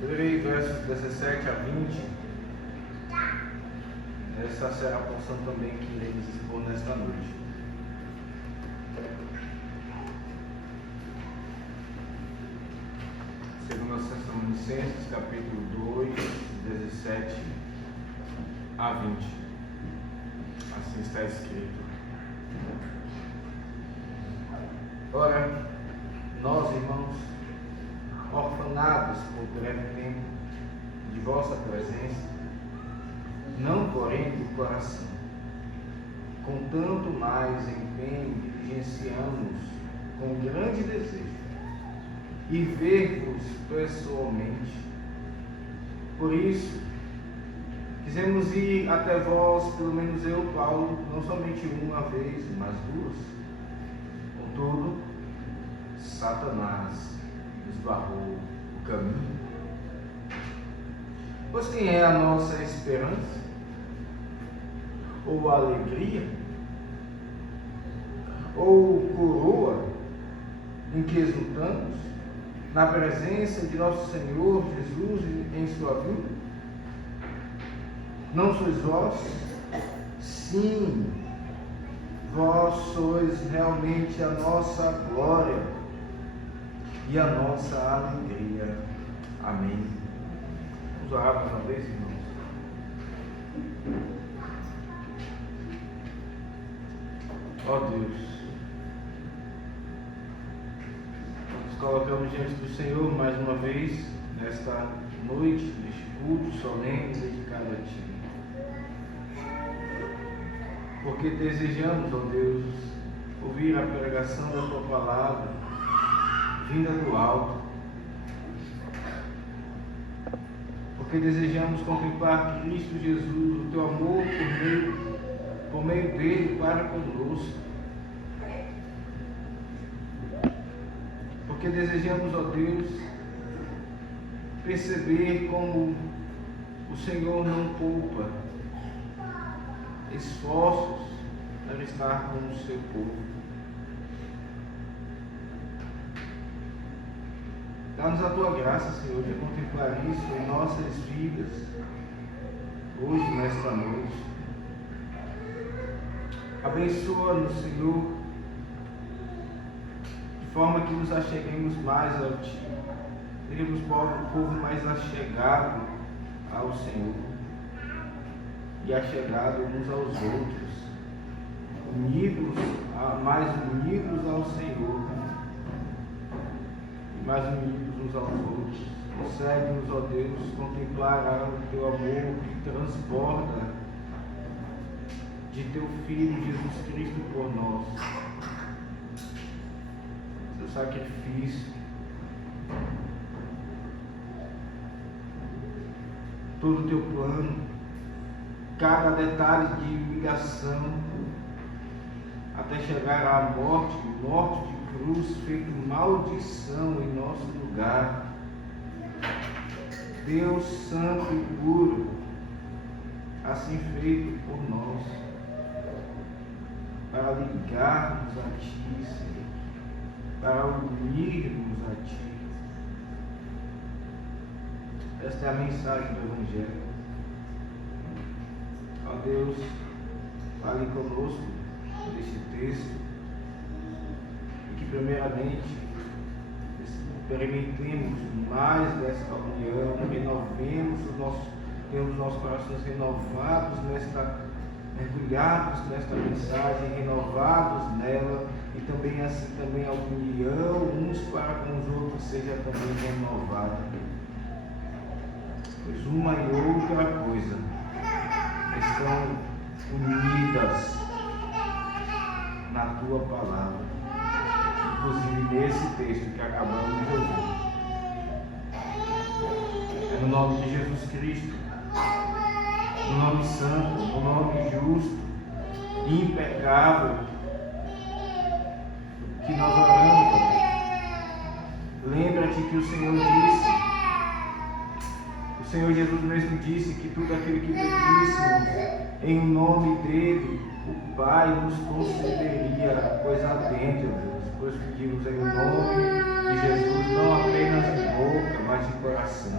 Eu lerei versos 17 a 20. Essa será a porção também que iremos expor nesta noite. Segundo Tessalonicenses, capítulo 2, 17 a 20. Assim está escrito. Ora, nós, irmãos, orfanados por breve tempo de vossa presença, não porém do coração, com tanto mais empenho diligenciamos com grande desejo e ver-vos pessoalmente. Por isso, quisemos ir até vós, pelo menos eu, Paulo, não somente uma vez, mas duas. Contudo, Satanás nos barrou o caminho. Pois quem é a nossa esperança? Ou a alegria? Ou coroa em que exultamos? Na presença de nosso Senhor Jesus em sua vida? Não sois vós? Sim, vós sois realmente a nossa glória e a nossa alegria. Amém. Vamos orar mais uma vez, irmãos. Ó Deus, nos colocamos diante do Senhor mais uma vez, nesta noite, neste culto solene dedicado a Ti. Porque desejamos, ó Deus, ouvir a pregação da Tua palavra, vinda do alto. Porque desejamos contemplar Cristo Jesus, o Teu amor por meio dele para conosco. Porque desejamos, ó Deus, perceber como o Senhor não poupa esforços para estar com o seu povo. Dá-nos a Tua graça, Senhor, de contemplar isso em nossas vidas, hoje, nesta noite. Abençoa-nos, Senhor, de forma que nos acheguemos mais a Ti, seremos um povo mais achegado ao Senhor e achegado uns aos outros, mais unidos ao Senhor e mais unidos uns aos outros. Concede-nos, ó Deus, contemplar o Teu amor que transborda de Teu Filho Jesus Cristo por nós, Seu sacrifício, todo o Teu plano, cada detalhe de ligação, até chegar à morte de cruz, feito maldição em nosso lugar. Deus santo e puro, assim feito por nós, para ligarmos a Ti, Senhor, para unirmos a Ti. Esta é a mensagem do Evangelho. Ó Deus, fale conosco neste texto e que primeiramente experimentemos mais desta união, tenhamos nossos corações renovados mergulhados nesta mensagem, renovados nela, e também assim também a união uns para com os outros seja também renovada. Pois uma e outra coisa estão unidas na Tua palavra, inclusive nesse texto que acabamos de ouvir. É no nome de Jesus Cristo, no nome santo, no nome justo, impecável, que nós oramos, ó Deus. Lembra-te que o Senhor Jesus mesmo disse que tudo aquilo que pedíssemos em nome dele, o Pai nos concederia, pois atende, ó Deus, pois pedimos em nome de Jesus, não apenas de boca, mas de coração.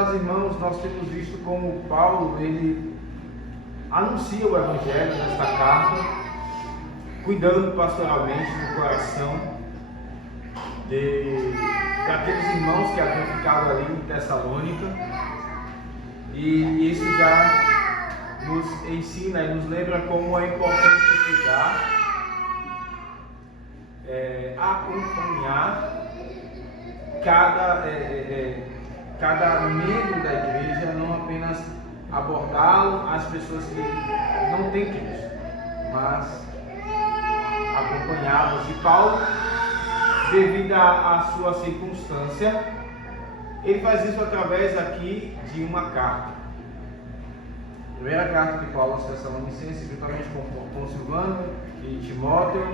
amados irmãos, nós temos visto como Paulo, ele anuncia o Evangelho nesta carta, cuidando pastoralmente do coração daqueles irmãos que haviam ficado ali em Tessalônica. E isso já nos ensina e nos lembra como é importante cuidar, acompanhar cada membro da igreja, não apenas abordá-lo as pessoas que não têm Cristo, mas acompanhá-los. E Paulo, devido à sua circunstância, ele faz isso através aqui de uma carta. A primeira carta de Paulo aos Tessalonicenses, juntamente com Silvano e Timóteo,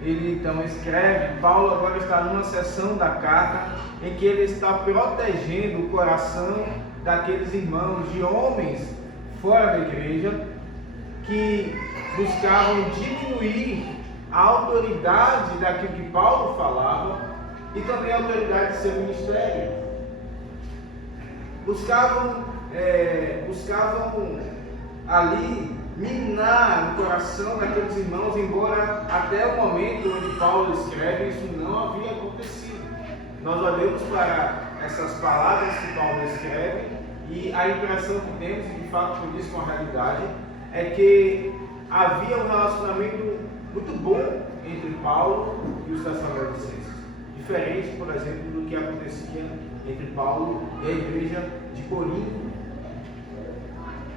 ele então escreve. Paulo agora está numa seção da carta em que ele está protegendo o coração daqueles irmãos, de homens fora da igreja, que buscavam diminuir a autoridade daquilo que Paulo falava e também a autoridade de seu ministério. Buscavam ali minar o coração daqueles irmãos, embora até o momento onde Paulo escreve isso não havia acontecido. Nós olhamos para essas palavras que Paulo escreve e a impressão que temos, e de fato condiz com a realidade, é que havia um relacionamento muito bom entre Paulo e os Tessalonicenses, diferente, por exemplo, do que acontecia entre Paulo e a igreja de Corinto.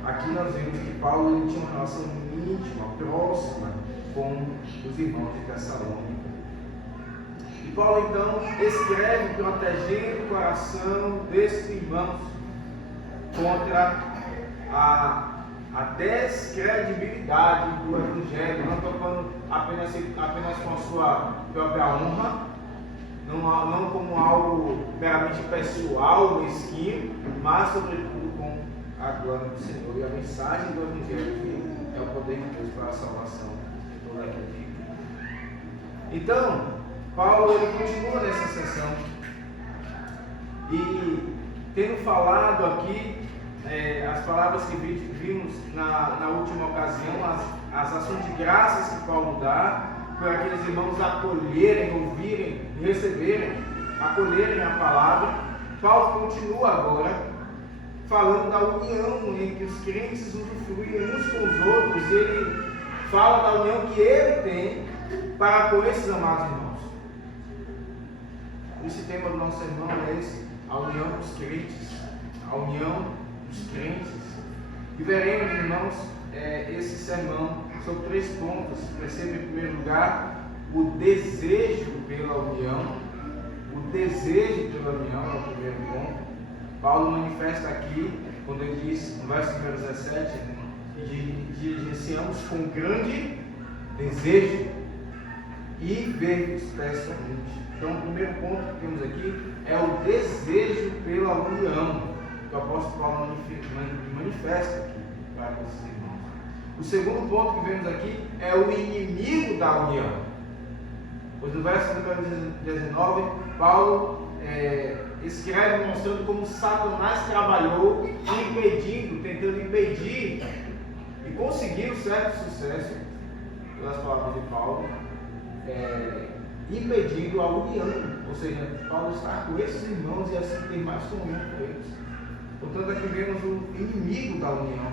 Aqui nós vemos que Paulo ele tinha uma relação íntima, próxima com os irmãos de Tessalônica. E Paulo então escreve protegendo o coração desses irmãos contra a descredibilidade do Evangelho, não tocando apenas com a sua própria honra, não como algo meramente pessoal, mesquinho, mas sobretudo com a glória do Senhor e a mensagem do Evangelho, que é o poder de Deus para a salvação de todo aquele que crê. Então, Paulo ele continua nessa sessão e tendo falado aqui as palavras que vimos na última ocasião, as ações de graças que Paulo dá por aqueles irmãos acolherem, ouvirem, receberem, acolherem a palavra. Paulo continua agora falando da união em que os crentes usufruem uns com os outros. Ele fala da união que ele tem para com esses amados irmãos. Esse tema do nosso sermão é esse: a união dos crentes, a união dos crentes. E veremos, irmãos, esse sermão sobre 3 pontos. Perceba, em primeiro lugar, o desejo pela união. O desejo pela união é o primeiro ponto. Paulo manifesta aqui, quando ele diz, no verso 17, que diligenciamos com grande desejo e ver-vos pessoalmente. Então, o primeiro ponto que temos aqui é o desejo pela união, que o apóstolo Paulo manifesta aqui para esses irmãos. O segundo ponto que vemos aqui é o inimigo da união. Pois no verso 19, Paulo escreve mostrando como Satanás trabalhou, tentando impedir, e conseguiu certo sucesso, pelas palavras de Paulo, impedindo a união. Ou seja, Paulo está com esses irmãos e assim tem mais comunhão com eles. Portanto, aqui vemos o inimigo da união.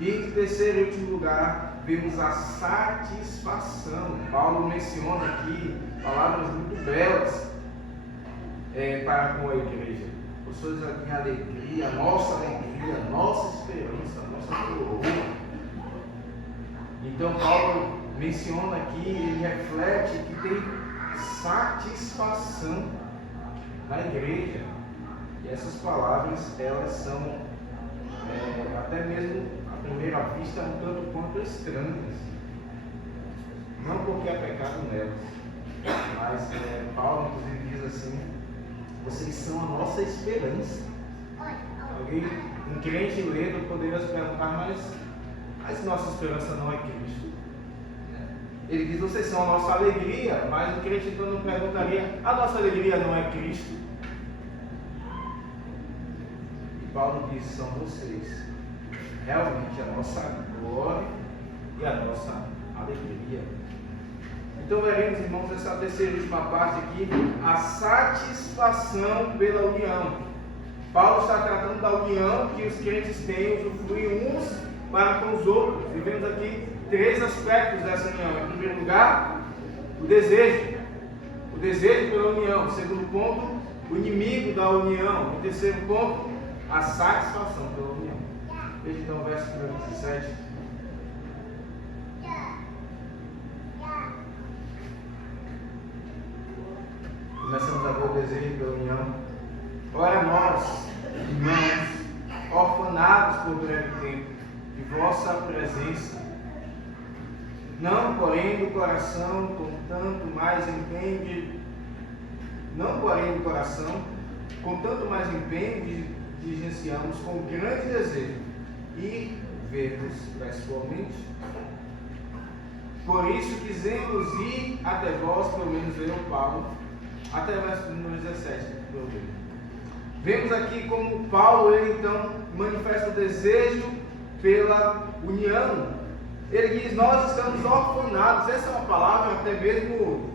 E em terceiro e último lugar, vemos a satisfação. Paulo menciona aqui palavras muito belas para com a igreja. Pois a minha alegria, nossa esperança, nossa coroa. Então Paulo menciona aqui, ele reflete que tem satisfação na igreja. E essas palavras, elas são até mesmo à primeira vista um tanto quanto estranhas. Não porque há pecado nelas, mas Paulo inclusive diz assim: vocês são a nossa esperança. Um crente lendo poderia se perguntar, mas nossa esperança não é Cristo. Ele diz: vocês são a nossa alegria, mas o crente então não perguntaria: a nossa alegria não é Cristo? Paulo diz: são vocês realmente a nossa glória e a nossa alegria. Então veremos, irmãos, essa terceira e última parte aqui, a satisfação pela união. Paulo está tratando da união que os crentes têm, usufruem uns para com os outros. E vemos aqui 3 aspectos dessa união. Em primeiro lugar, o desejo pela união. Em segundo ponto, o inimigo da união. Em terceiro ponto, a satisfação pela união. Veja então o verso 17. Começamos a ver o desejo pela união. Ora nós, irmãos, orfanados por breve tempo, de vossa presença, não porém do coração com tanto mais empenho diligenciamos com grande desejo e ver-vos pessoalmente. Por isso quisemos ir até vós, pelo menos veio Paulo, até o verso número 17. Vemos aqui como Paulo, ele então manifesta o desejo pela união. Ele diz: nós estamos orfanados. Essa é uma palavra até mesmo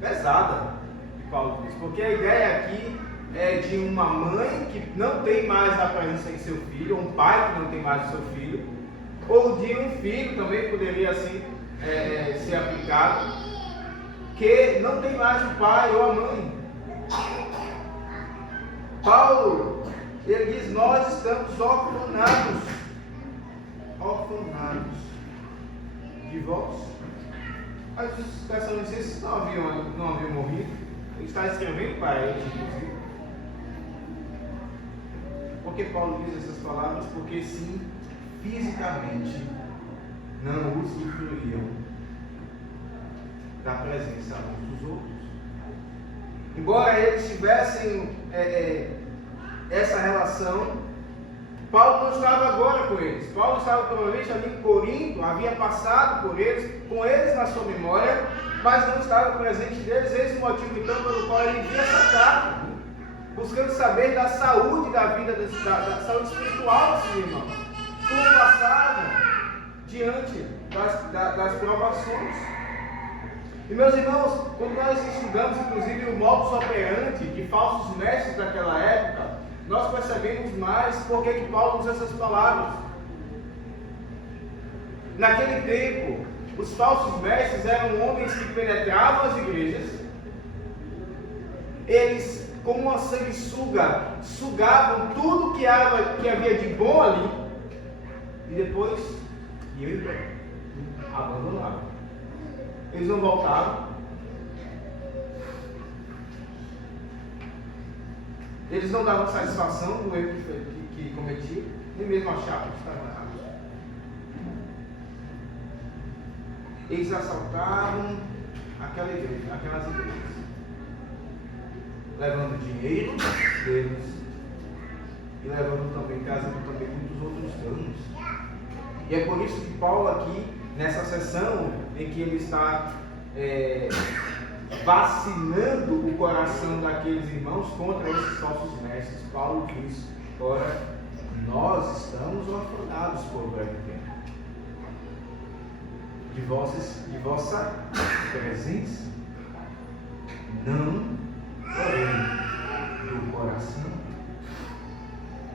pesada, que Paulo diz, porque a ideia aqui é de uma mãe que não tem mais a presença em seu filho, ou um pai que não tem mais o seu filho, ou de um filho, também poderia assim ser aplicado, que não tem mais o pai ou a mãe. Paulo, ele diz: nós estamos orfanados de vós. Mas os tessalonicenses não haviam morrido. Ele está escrevendo para eles, inclusive. Por que Paulo diz essas palavras? Porque sim, fisicamente não usufruíam da presença uns dos outros. Embora eles tivessem essa relação, Paulo não estava agora com eles. Paulo estava provavelmente ali em Corinto, havia passado por eles, com eles na sua memória, mas não estava presente deles. Esse é o motivo então pelo qual ele envia essa carta, buscando saber da saúde da vida, da saúde espiritual desses irmãos, como passavam diante das provações. E meus irmãos, quando nós estudamos inclusive o modus operandi de falsos mestres daquela época, nós percebemos mais por que Paulo usa essas palavras. Naquele tempo, os falsos mestres eram homens que penetravam as igrejas. Eles, como uma sanguessuga, sugavam tudo que havia de bom ali e depois iam embora, abandonavam. Eles não voltavam. Eles não davam satisfação do erro que cometiam, nem mesmo achavam que estavam errados. Eles assaltavam aquelas igrejas, levando dinheiro deles e trazendo também muitos outros danos. E é por isso que Paulo aqui, nessa sessão em que ele está vacinando o coração daqueles irmãos contra esses falsos mestres, Paulo diz: ora, nós estamos orfanados por breve tempo de vossa presença, não porém do coração.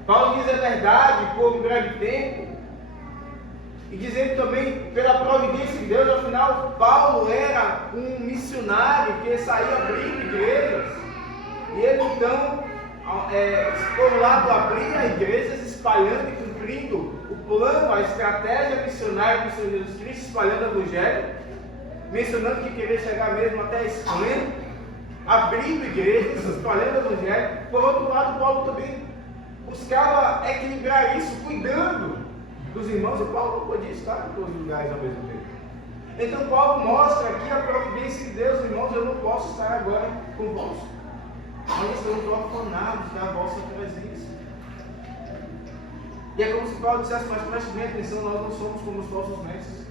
Paulo diz: é verdade, por um breve tempo, e dizendo também pela providência de Deus. Afinal, Paulo era um missionário que saía abrindo igrejas, e ele então, por um lado, abria igrejas, espalhando e cumprindo o plano, a estratégia missionária do Senhor Jesus Cristo, espalhando o Evangelho, mencionando que queria chegar mesmo até a Espanha, abrindo igrejas, espalhando o Evangelho. Por outro lado, Paulo também buscava equilibrar isso, cuidando dos irmãos, e Paulo não podia estar em todos os lugares ao mesmo tempo. Então Paulo mostra aqui a providência de Deus. Irmãos, eu não posso estar agora convosco, nós estamos orfanados da vossa presença. E é como se Paulo dissesse: mas preste bem atenção, nós não somos como os falsos mestres,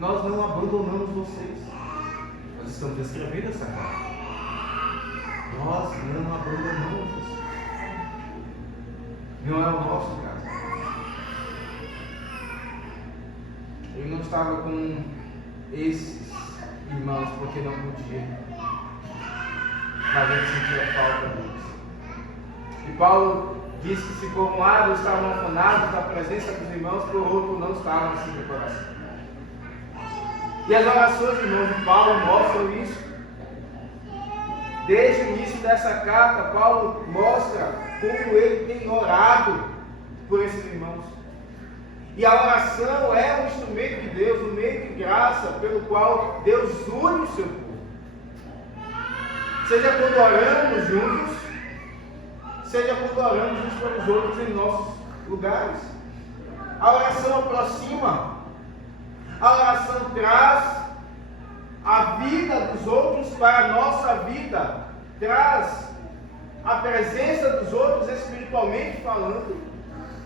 nós não abandonamos vocês. Nós estamos descrevendo essa carta. Nós não abandonamos vocês. Não é o nosso caso. Ele não estava com esses irmãos porque não podia, mas ele sentia falta deles. E Paulo diz que se por um lado estavam afanados da presença dos irmãos, por outro não estavam assim de coração. E as orações, irmãos, de Paulo mostram isso. Desde o início dessa carta, Paulo mostra como ele tem orado por esses irmãos. E a oração é um instrumento de Deus, um meio de graça pelo qual Deus une o seu povo. Seja quando oramos juntos, seja quando oramos uns pelos outros em nossos lugares. A oração aproxima, a oração traz a vida dos outros para a nossa vida, traz a presença dos outros espiritualmente falando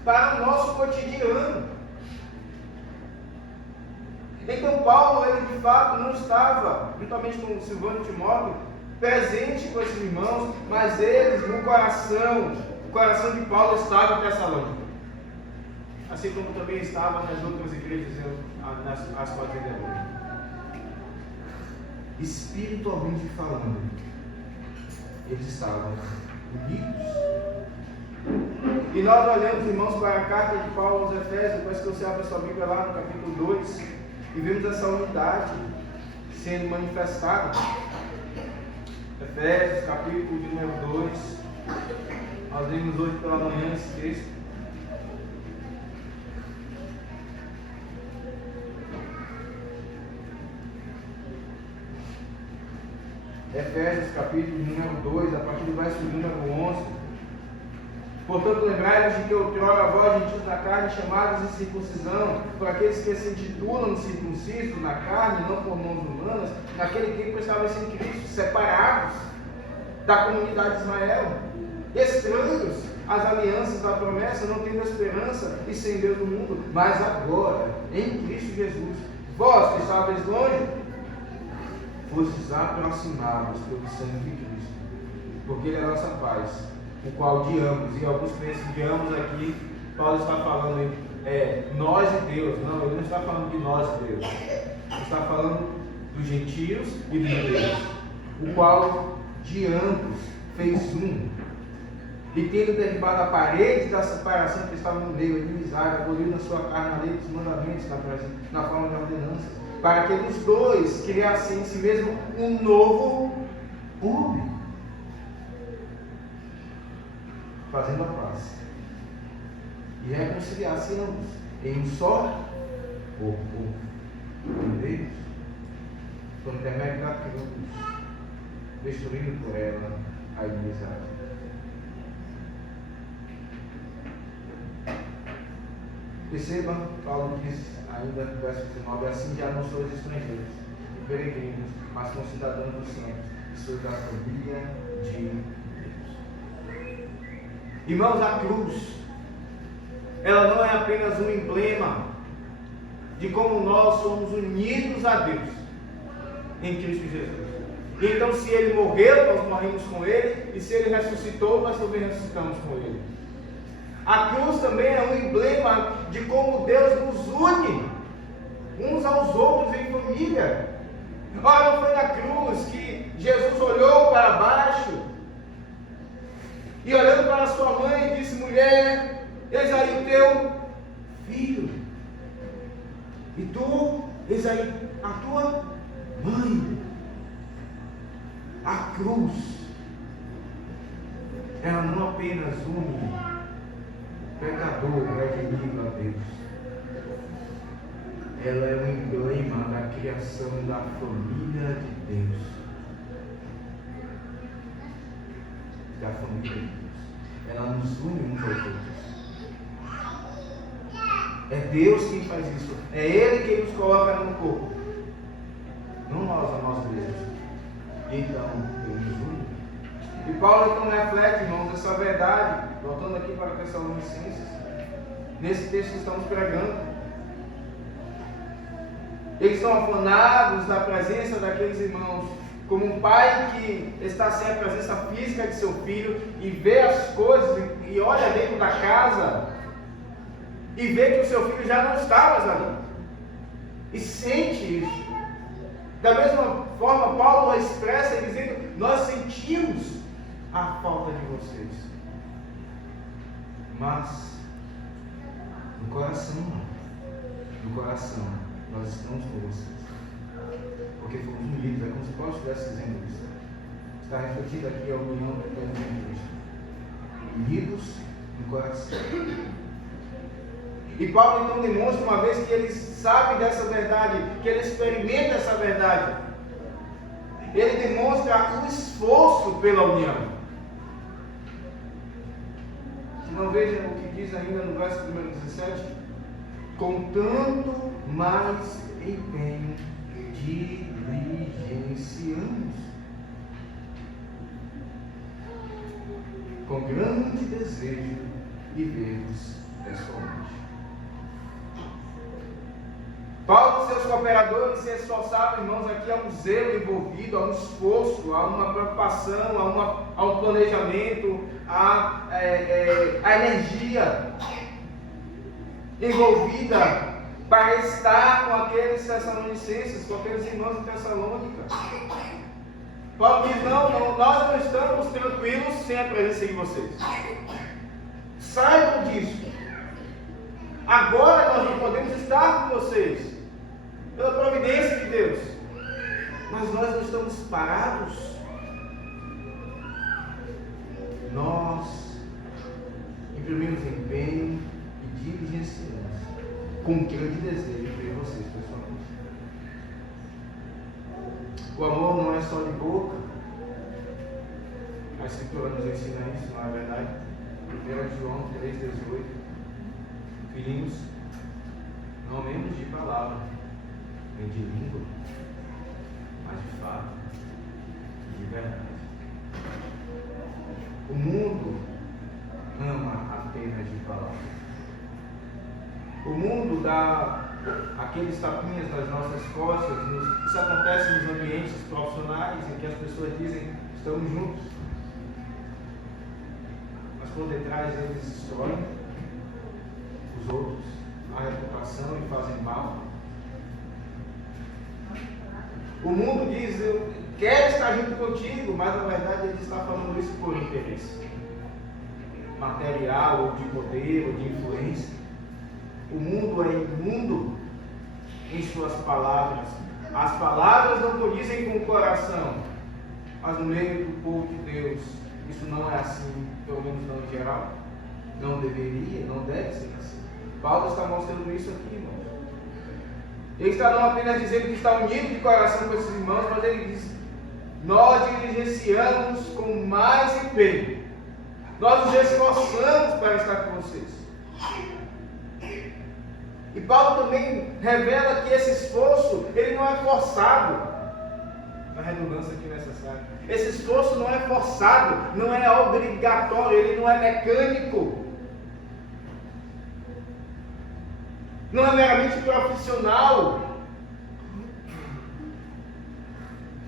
para o nosso cotidiano. Então Paulo, ele de fato não estava, juntamente com Silvano e Timóteo, presente com esses irmãos, mas eles no coração, o coração de Paulo estava em Tessalônica, assim como também estava nas outras igrejas as quais ele era. Espiritualmente falando, eles estavam unidos. E nós olhamos, irmãos, para a carta de Paulo aos Efésios, depois que você abre a sua Bíblia lá no capítulo 2, e vemos essa unidade sendo manifestada. Efésios, capítulo de número 2, nós vimos hoje pela manhã esse texto. Efésios, capítulo de número 2, a partir do verso número 11. Portanto, lembrai-vos de que outrora vós, gentios da carne, chamados de circuncisão, por aqueles que se intitulam circuncisos na carne, não por mãos humanas, naquele tempo estavam em Cristo, separados da comunidade de Israel, estranhos às alianças da promessa, não tendo esperança e sem Deus no mundo, mas agora, em Cristo Jesus, vós que estáveis longe, fostes aproximados pelo sangue de Cristo, porque Ele é a nossa paz, o qual de ambos, e alguns pensam de ambos aqui, Paulo está falando nós e Deus. Não, ele não está falando de nós e Deus, ele está falando dos gentios e dos judeus, o qual de ambos fez um, e tendo derribado a parede da separação que estava no meio, a inimizade, aboliu na sua carne a lei dos mandamentos na forma de ordenanças, para que os dois criassem em si mesmo um novo homem, fazendo a paz, e reconciliassem ambos em um só corpo, com Deus, por intermédio da cruz, destruindo por ela a inimizade. Perceba, Paulo diz ainda no verso 19, assim já não sois estrangeiros e peregrinos, mas concidadãos dos santos, e sois da família de Deus. Irmãos, a cruz, ela não é apenas um emblema de como nós somos unidos a Deus em Cristo Jesus. Então, se Ele morreu, nós morremos com Ele, e se Ele ressuscitou, nós também ressuscitamos com Ele. A cruz também é um emblema de como Deus nos une uns aos outros em família. Ora, não foi na cruz que Jesus olhou para baixo e olhando para sua mãe disse: mulher, eis aí o teu filho, e tu, eis aí a tua mãe. A cruz, ela não apenas une pecador, redimido a Deus, ela é um emblema da criação da família de Deus. Da família de Deus. Ela nos une uns aos outros. É Deus quem faz isso. É Ele quem nos coloca no corpo. Não nós a nós mesmos. Então, Ele nos une. E Paulo então reflete, irmãos, essa verdade, voltando aqui para Tessalonicenses, nesse texto que estamos pregando. Eles estão afanados da presença daqueles irmãos, como um pai que está sem a presença física de seu filho e vê as coisas e olha dentro da casa e vê que o seu filho já não está mais ali. E sente isso. Da mesma forma, Paulo expressa dizendo: nós sentimos a falta de vocês. Mas, no coração, nós estamos com vocês. Porque fomos unidos, é como se Paulo estivesse dizendo isso. Está refletido aqui a união que temos em Cristo. Unidos no coração. E Paulo então demonstra, uma vez que ele sabe dessa verdade, que ele experimenta essa verdade, ele demonstra o esforço pela união. Se não vejam o que diz ainda no verso número 17: com tanto mais empenho diligenciamos, com grande desejo de ver-vos pessoalmente. Paulo e seus cooperadores se esforçavam, irmãos, aqui há um zelo envolvido, há um esforço, há uma preocupação, há um planejamento, há energia envolvida para estar com aqueles tessalonicenses, com aqueles irmãos de Tessalônica. Paulo diz: não, nós não estamos tranquilos sem a presença de vocês. Saibam disso. Agora nós não podemos estar com vocês, pela providência de Deus. Mas nós não estamos parados. Nós imprimimos empenho e diligenciamos, com grande desejo de ver vocês pessoalmente. O amor não é só de boca. A Escritura nos ensina isso, não é verdade? 1 João 3,18. Filhinhos, não amemos de palavra, nem de língua, mas de fato, de verdade. O mundo ama apenas de palavra. O mundo dá aqueles tapinhas nas nossas costas. Isso acontece nos ambientes profissionais em que as pessoas dizem: estamos juntos, mas por detrás eles destroem os outros, a reputação, e fazem mal. O mundo diz: eu quero estar junto contigo, mas na verdade ele está falando isso por interesse material, ou de poder, ou de influência. O mundo é imundo em suas palavras. As palavras não condizem com o coração, mas no meio do povo de Deus isso não é assim, pelo menos não em geral. Não deveria, não deve ser assim. Paulo está mostrando isso aqui, irmãos. Ele está não apenas dizendo que está unido de coração com esses irmãos, mas ele diz: nós diligenciamos com mais empenho, nós nos esforçamos para estar com vocês. E Paulo também revela que esse esforço, ele não é forçado, na redundância aqui necessária. Esse esforço não é forçado, não é obrigatório, ele não é mecânico, não é meramente profissional.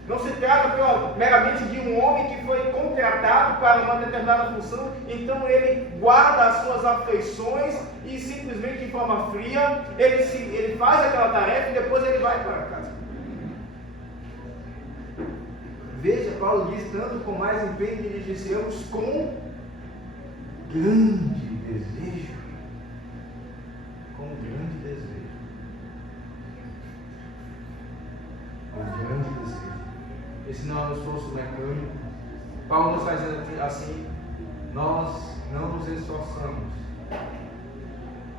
Não se trata meramente de um homem que foi contratado para uma determinada função, então ele guarda as suas afeições e simplesmente de forma fria ele faz aquela tarefa e depois ele vai para casa. Veja, Paulo diz: tanto com mais empenho diligenciamos com grande desejo. Com grande desejo. Com grande desejo. Esse não é um esforço mecânico. Paulo nos faz assim: nós não nos esforçamos.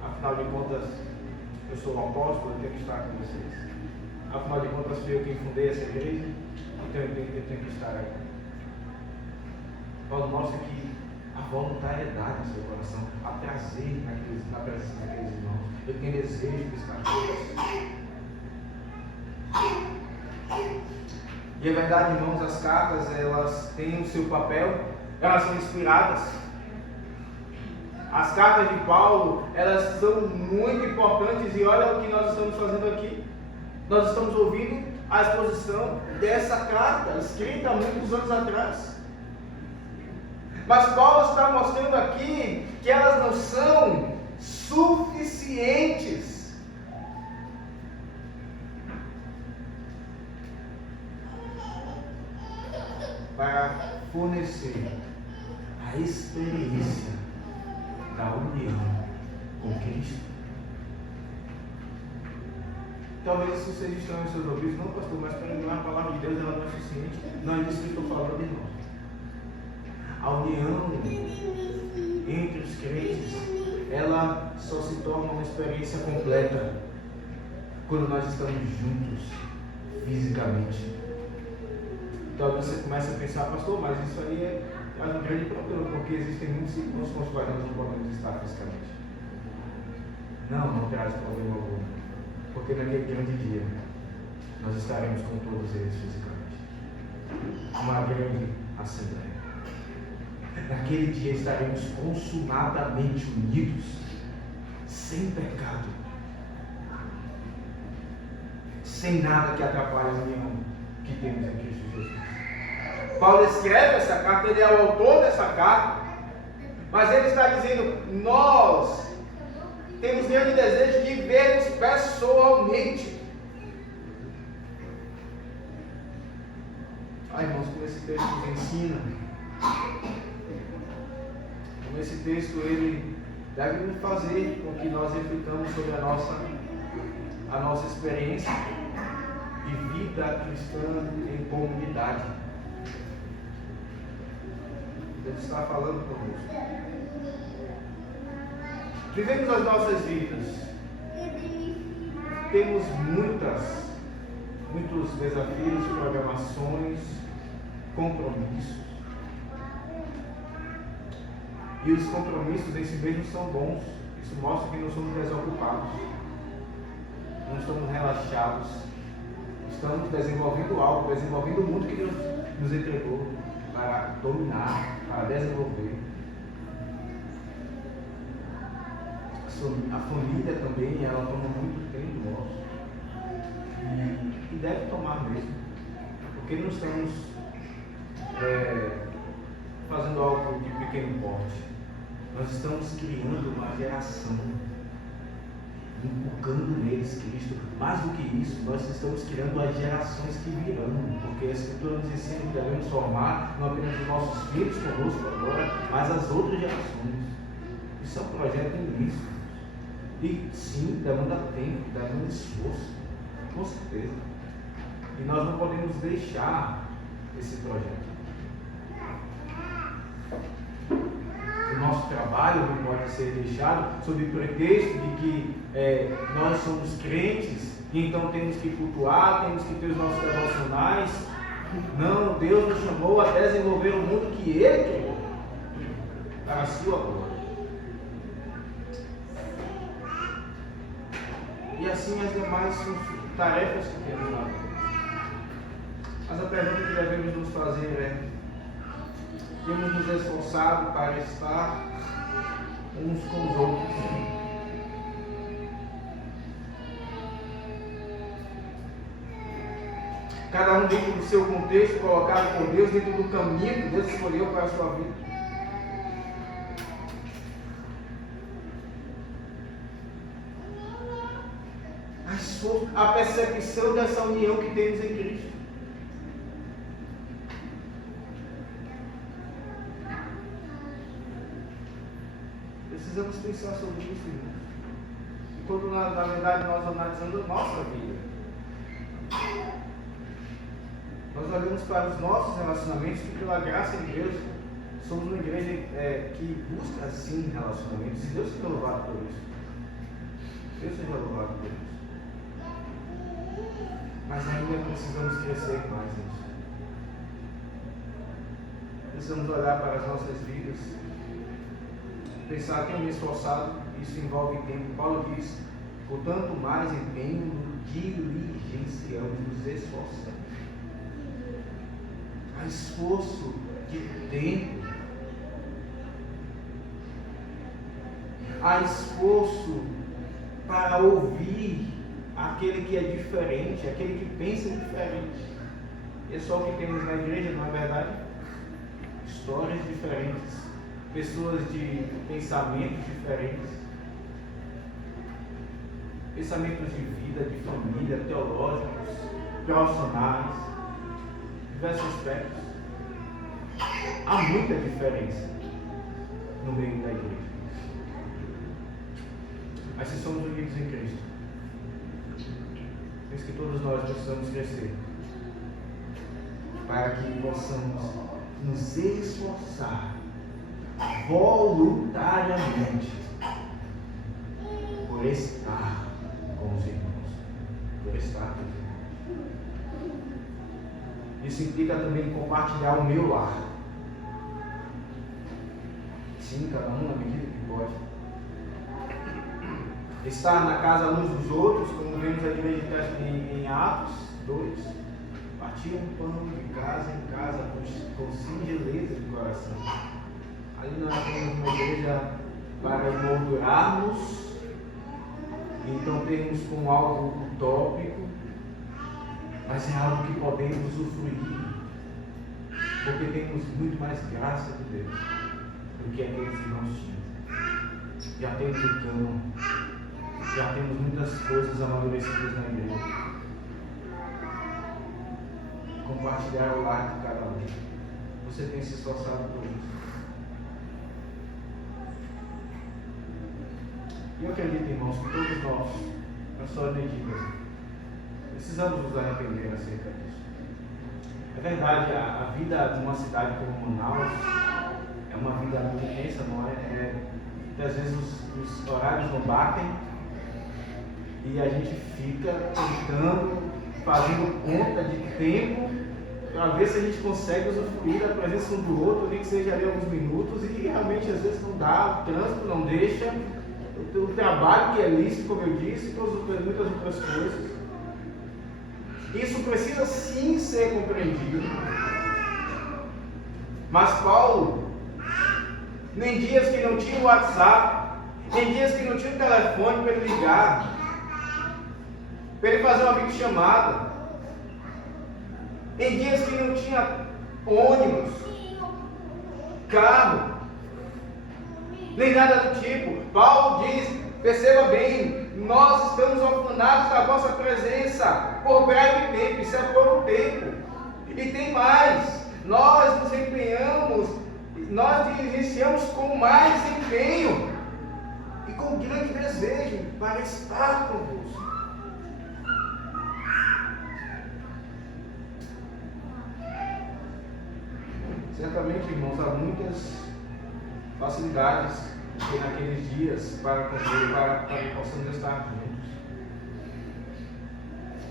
Afinal de contas, eu sou um apóstolo, eu tenho que estar com vocês. Afinal de contas, fui eu quem fundei essa igreja, então eu tenho que estar aqui. Paulo mostra que a voluntariedade no seu coração, há prazer na presença daqueles irmãos. Eu tenho desejo de estar com vocês. E é verdade, irmãos, as cartas, elas têm o seu papel, elas são inspiradas. As cartas de Paulo, elas são muito importantes, e olha o que nós estamos fazendo aqui. Nós estamos ouvindo a exposição dessa carta, escrita há muitos anos atrás. Mas Paulo está mostrando aqui que elas não são suficientes para fornecer a experiência da união com Cristo. Talvez isso seja estranho aos seus ouvidos, não, pastor, mas para mim a palavra de Deus ela não é suficiente. Não é disso que eu estou falando, irmão. A união entre os crentes, ela só se torna uma experiência completa quando nós estamos juntos fisicamente. Talvez você comece a pensar, pastor, mas isso aí traz um grande problema, porque existem muitos irmãos com os quais nós não podemos estar fisicamente. Não traz problema algum, porque naquele grande dia nós estaremos com todos eles fisicamente. Uma grande assembleia. Naquele dia estaremos consumadamente unidos, sem pecado, sem nada que atrapalhe a união que temos em Cristo Jesus. Paulo escreve essa carta, ele é o autor dessa carta, mas ele está dizendo: nós temos grande desejo de ver-nos pessoalmente. Irmãos, como esse texto nos ensina, como esse texto ele deve nos fazer com que nós reflitamos sobre a nossa experiência de vida cristã em comunidade. Deus está falando conosco. Vivemos as nossas vidas. Temos muitos desafios, programações, compromissos. E os compromissos em si mesmos são bons. Isso mostra que não somos desocupados. Não estamos relaxados. Estamos desenvolvendo algo, desenvolvendo o mundo que Deus nos entregou para dominar, para desenvolver. A família também, ela toma muito tempo nosso. E deve tomar mesmo. Porque não estamos fazendo algo de pequeno porte. Nós estamos criando uma geração, inculcando neles Cristo. Mais do que isso, nós estamos criando as gerações que virão, porque a Escritura nos ensina que devemos formar não apenas os nossos filhos conosco agora, mas as outras gerações. Isso é um projeto imenso. E sim, demanda tempo, demanda esforço, com certeza. E nós não podemos deixar esse projeto. O nosso trabalho não pode ser deixado sob o pretexto de que nós somos crentes e então temos que cultuar, temos que ter os nossos devocionais. Não, Deus nos chamou a desenvolver o mundo que Ele criou para a sua glória. E assim as demais tarefas que temos na vida. Mas a pergunta que devemos nos fazer é: temos nos esforçado para estar uns com os outros? Cada um dentro do seu contexto, colocado por Deus, dentro do caminho que Deus escolheu para a sua vida. A percepção dessa união que temos em Cristo. Precisamos pensar sobre isso, irmãos. E quando na verdade nós analisamos a nossa vida, nós olhamos para os nossos relacionamentos, que pela graça de Deus somos uma igreja que busca sim relacionamentos. E Deus seja louvado por isso. Deus seja louvado por isso. Mas ainda precisamos crescer mais nisso. Precisamos olhar para as nossas vidas, pensar: tenho me esforçado, isso envolve tempo. Paulo diz: com tanto mais empenho, diligenciamos, nos esforçamos. Há esforço de tempo, há esforço para ouvir aquele que é diferente, aquele que pensa diferente. É só o que temos na igreja, não é verdade? Histórias diferentes, pessoas de pensamentos diferentes, pensamentos de vida, de família, teológicos, profissionais, diversos aspectos. Há muita diferença no meio da igreja. Mas se somos unidos em Cristo, diz que todos nós precisamos crescer para que possamos nos esforçar voluntariamente por estar com os irmãos, por estar com os irmãos. Isso implica também compartilhar o meu lar. Sim, cada um na medida que pode. Estar na casa uns dos outros, como vemos a igreja em Atos 2, partiam pão de casa em casa com singeleza de coração. Ali nós temos uma igreja para emoldurarmos, então temos como algo utópico, mas é algo que podemos usufruir, porque temos muito mais graça de Deus do que aqueles irmãos tinham. Já temos o cão, já temos muitas coisas amadurecidas na igreja. Compartilhar o lar de cada um. Você tem se esforçado por isso. E eu acredito, irmãos, que todos nós, na sua medida, precisamos nos arrepender acerca disso. É verdade, a vida de uma cidade como Manaus é uma vida muito intensa, não é? Muitas vezes os horários não batem e a gente fica tentando, fazendo conta de tempo para ver se a gente consegue usufruir da presença um do outro, nem que seja ali alguns minutos, e realmente às vezes não dá, o trânsito não deixa, o trabalho que é lícito, como eu disse, muitas outras coisas. Isso precisa sim ser compreendido. Mas Paulo, nem dias que não tinha o WhatsApp, nem dias que não tinha o telefone para ele ligar, para ele fazer uma videochamada, em dias que não tinha ônibus, carro, nem nada do tipo. Paulo diz, perceba bem, nós estamos orfanados da vossa presença por breve tempo, isso é pouco tempo. E tem mais, nós nos empenhamos, nós diligenciamos com mais empenho e com grande desejo para estar convosco. Certamente, irmãos, há muitas facilidades naqueles dias para que possamos estar juntos.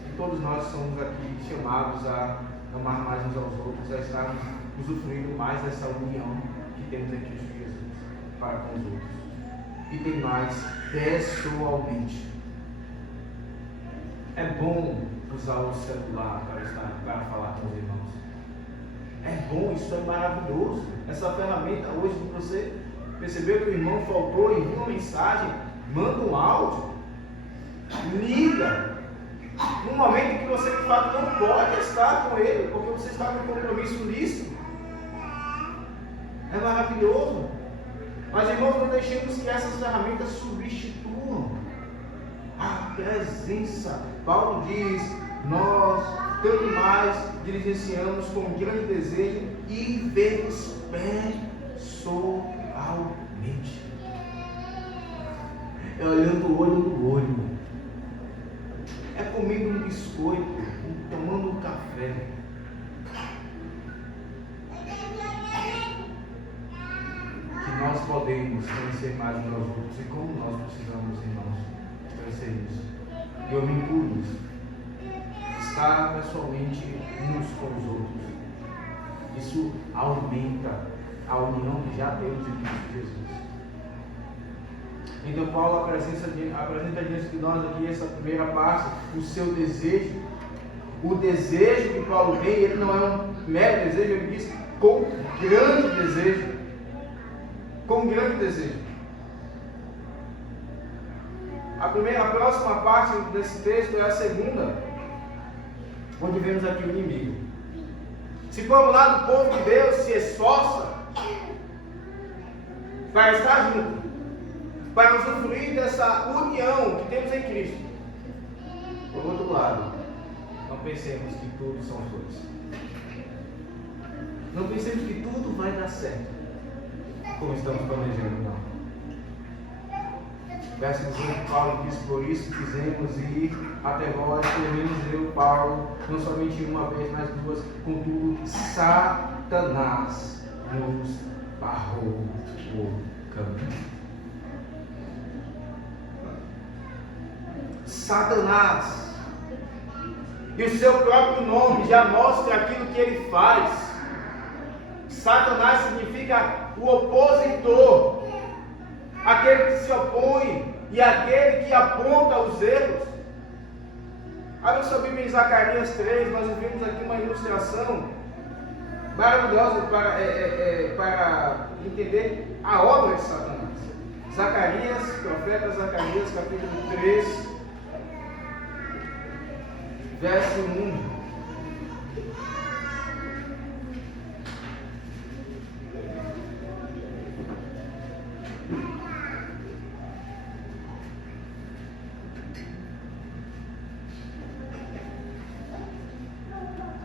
E todos nós somos aqui chamados a amar mais uns aos outros, a estarmos usufruindo mais dessa união que temos em Cristo Jesus para com os outros. E tem mais, pessoalmente. É bom usar o celular para falar com os irmãos. É bom, isso é maravilhoso. Essa ferramenta hoje, você percebeu que o irmão faltou, envia uma mensagem, manda um áudio, liga. Num momento em que você de fato não pode estar com ele, porque você está com um compromisso lícito. É maravilhoso. Mas, irmãos, não deixemos que essas ferramentas substituam a presença. Paulo diz, nós tanto mais diligenciamos com grande desejo e vemos pessoalmente. É olhando o olho no olho. É comendo um biscoito, tomando um café. Que nós podemos conhecer mais uns aos outros e como nós precisamos, irmãos, conhecer isso. E eu me incluo nisso. Estar pessoalmente uns com os outros. Isso aumenta a união que já temos em Cristo Jesus. Então Paulo apresenta diante de nós aqui essa primeira parte, o seu desejo. O desejo que Paulo tem, ele não é um mero desejo, ele diz com grande desejo. Com grande desejo. A próxima parte desse texto é a segunda, onde vemos aqui o inimigo. Se por um lado o povo de Deus se esforça para estar junto, para usufruir dessa união que temos em Cristo, por outro lado, não pensemos que tudo são flores. Não pensemos que tudo vai dar certo, como estamos planejando, não. Verso 18, Paulo diz: por isso quisemos ir até vós, pelo menos eu, Paulo, não somente uma vez, mas duas. Contudo, Satanás nos barrou o caminho. Satanás, e o seu próprio nome já mostra aquilo que ele faz. Satanás significa o opositor, aquele que se opõe e aquele que aponta os erros. Abra sua Bíblia em Zacarias 3, nós vimos aqui uma ilustração maravilhosa para entender a obra de Satanás. Zacarias, profeta Zacarias, capítulo 3, verso 1.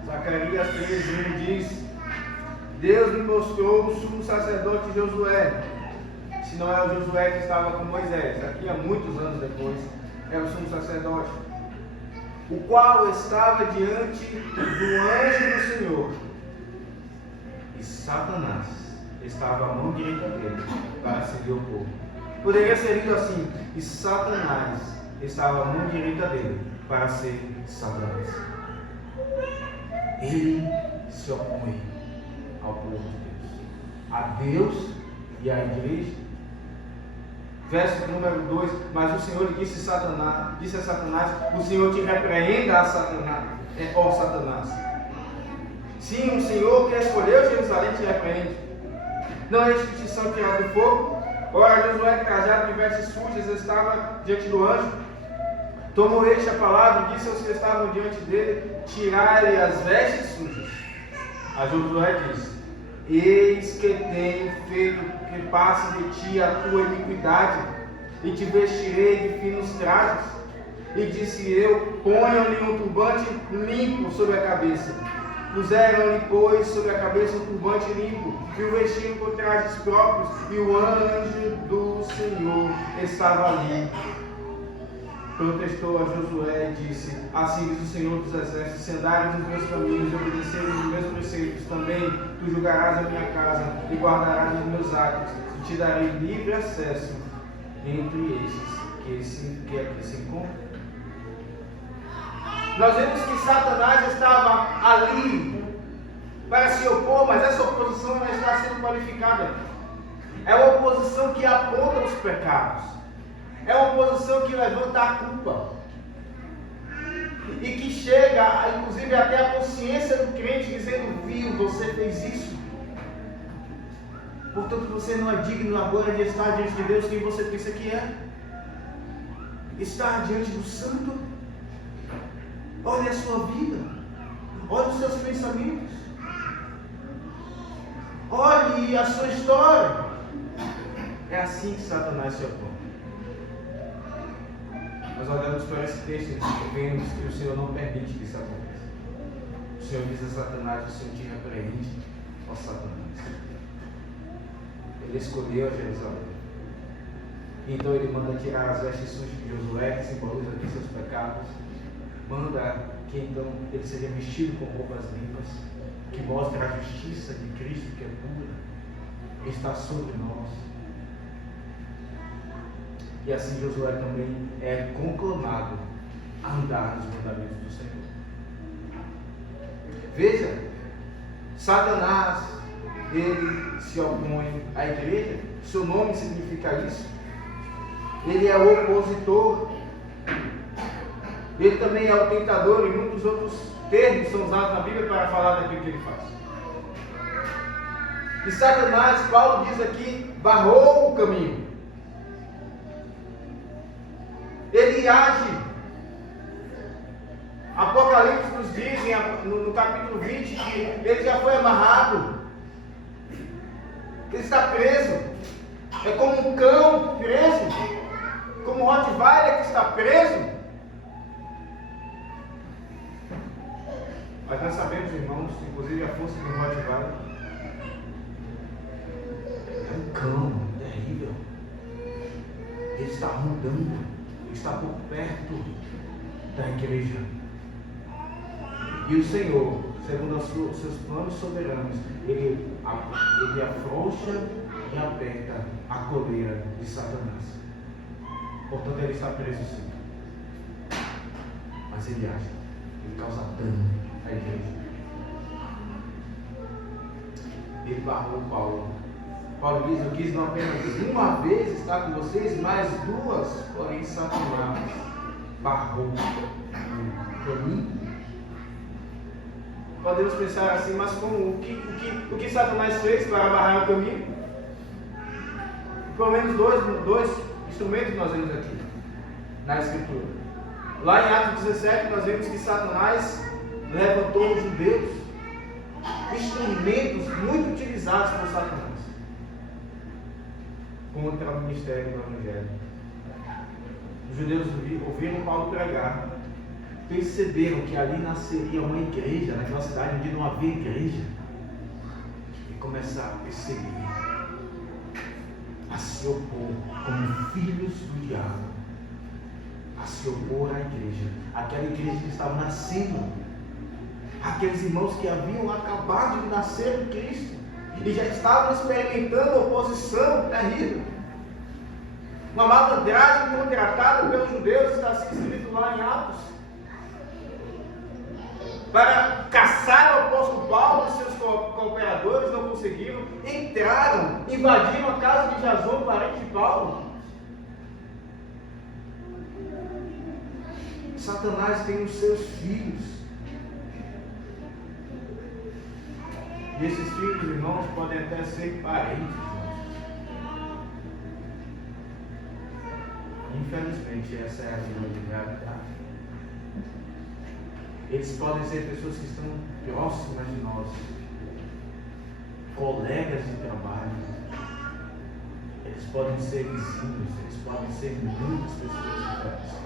Zacarias 3:1 diz: Deus me mostrou o sumo sacerdote Josué. Se não é o Josué que estava com Moisés, aqui há muitos anos depois, era o sumo sacerdote, o qual estava diante do anjo do Senhor, e Satanás estava à mão direita dele para servir o povo. Poderia ser lido assim: e Satanás estava à mão direita dele para ser Satanás. Ele se opõe ao povo de Deus, a Deus e à igreja. Verso número 2: mas o Senhor disse a Satanás: o Senhor te repreenda, a Satanás, ó Satanás. Sim, o Senhor que escolheu Jerusalém te repreende. Não é instituição tirada do fogo? Ora, Josué, trajado de vestes sujas, estava diante do anjo. Tomou este a palavra e disse aos que estavam diante dele: tirai-lhe as vestes sujas. A Josué disse: eis que tenho feito que passe de ti a tua iniquidade, e te vestirei de finos trajes. E disse eu: ponham-lhe um turbante limpo sobre a cabeça. Puseram-lhe, pois, sobre a cabeça um turbante limpo, e o vestiram com trajes próprios, e o anjo do Senhor estava ali. Protestou a Josué e disse: assim diz o Senhor dos Exércitos, se andares nos meus caminhos e obedeceres os meus preceitos, também tu julgarás a minha casa e guardarás os meus atos, e te darei livre acesso entre esses que aqui se encontram. Nós vemos que Satanás estava ali para se opor, mas essa oposição não está sendo qualificada. É uma oposição que aponta os pecados. É uma oposição que levanta a culpa. E que chega, inclusive, até a consciência do crente, dizendo: viu, você fez isso. Portanto, você não é digno agora de estar diante de Deus quem você pensa que é. Estar diante do Santo. Olhe a sua vida. Olhe os seus pensamentos. Olhe a sua história. É assim que Satanás se opõe. Nós olhamos para esse texto e vemos que o Senhor não permite que isso aconteça. O Senhor diz a Satanás: o Senhor te repreende, ó Satanás. Ele escolheu a Jerusalém. Então ele manda tirar as vestes sujas de Josué, que simbolizam aqui seus pecados. Manda que então ele seja vestido com roupas limpas, que mostra a justiça de Cristo, que é pura, está sobre nós. E assim Josué também é conclamado a andar nos mandamentos do Senhor. Veja, Satanás, ele se opõe à igreja. Seu nome significa isso. Ele é o opositor. Ele também é o tentador, e muitos outros termos são usados na Bíblia para falar daquilo que ele faz. E Satanás, Paulo diz aqui, barrou o caminho. ele age. Apocalipse nos diz no capítulo 20 que ele já foi amarrado, ele está preso. É como um cão preso, como um Rottweiler que está preso. Mas nós sabemos, irmãos, inclusive a força do Rottweiler é um cão terrível. Ele está rondando, ele está por perto da igreja. E o Senhor, segundo os seus planos soberanos, ele afrouxa e aperta a coleira de Satanás. Portanto, ele está preso sim. Mas ele age, ele causa dano à igreja. Ele barrou Paulo. Paulo diz: eu quis não apenas uma vez estar com vocês, mas duas, porém Satanás barrou por mim. Podemos pensar assim, mas como o que Satanás fez para barrar o caminho? Pelo menos dois instrumentos nós vemos aqui na Escritura. Lá em Atos 17 nós vemos que Satanás levantou os judeus, instrumentos muito utilizados por Satanás contra o ministério do Evangelho. Os judeus ouviram Paulo pregar, perceberam que ali nasceria uma igreja, naquela cidade onde não havia igreja, e começaram a perseguir, a se opor como filhos do diabo, a se opor à igreja, aquela igreja que estava nascendo, aqueles irmãos que haviam acabado de nascer em Cristo e já estavam experimentando oposição terrível. Uma malandragem contratada pelos judeus, está assim escrito lá em Atos, para caçar o apóstolo Paulo e seus cooperadores. Não conseguiram, entraram, invadiram a casa de Jasão, parente de Paulo. Satanás tem os seus filhos, e esses filhos, irmãos, podem até ser parentes. Infelizmente, essa é a grande realidade. Eles podem ser pessoas que estão próximas de nós, colegas de trabalho, eles podem ser vizinhos, eles podem ser muitas pessoas diferentes.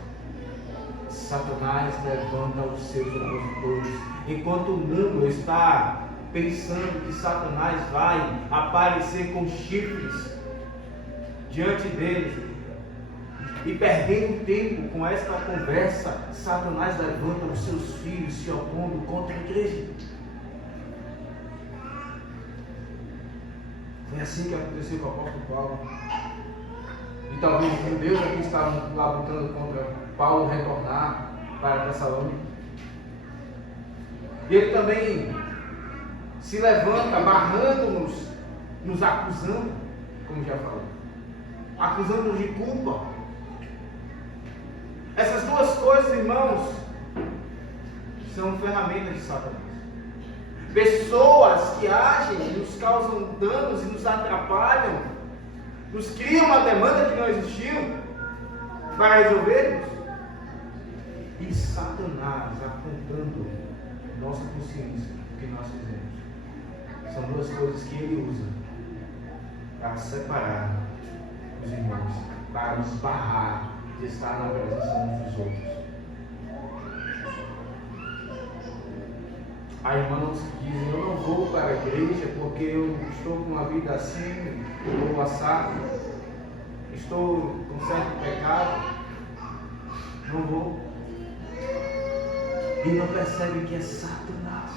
Satanás levanta os seus opositores, enquanto o mundo está pensando que Satanás vai aparecer com chifres diante deles, e perdendo tempo com esta conversa, Satanás levanta os seus filhos se opondo contra a igreja. Foi assim que aconteceu com o apóstolo Paulo. E talvez os judeus aqui estavam lá lutando contra Paulo retornar para Tessalônica. E ele também se levanta, barrando-nos, nos acusando, como já falei, acusando-nos de culpa. Essas duas coisas, irmãos, são ferramentas de Satanás. Pessoas que agem, nos causam danos e nos atrapalham, nos criam uma demanda que não existiu para resolvermos. E Satanás apontando nossa consciência do que nós fizemos. São duas coisas que ele usa para separar os irmãos, para nos barrar de estar na presença uns dos outros. Há irmãos que dizem: eu não vou para a igreja porque eu estou com uma vida assim, ou assado, estou com certo pecado, não vou. E não percebe que é Satanás,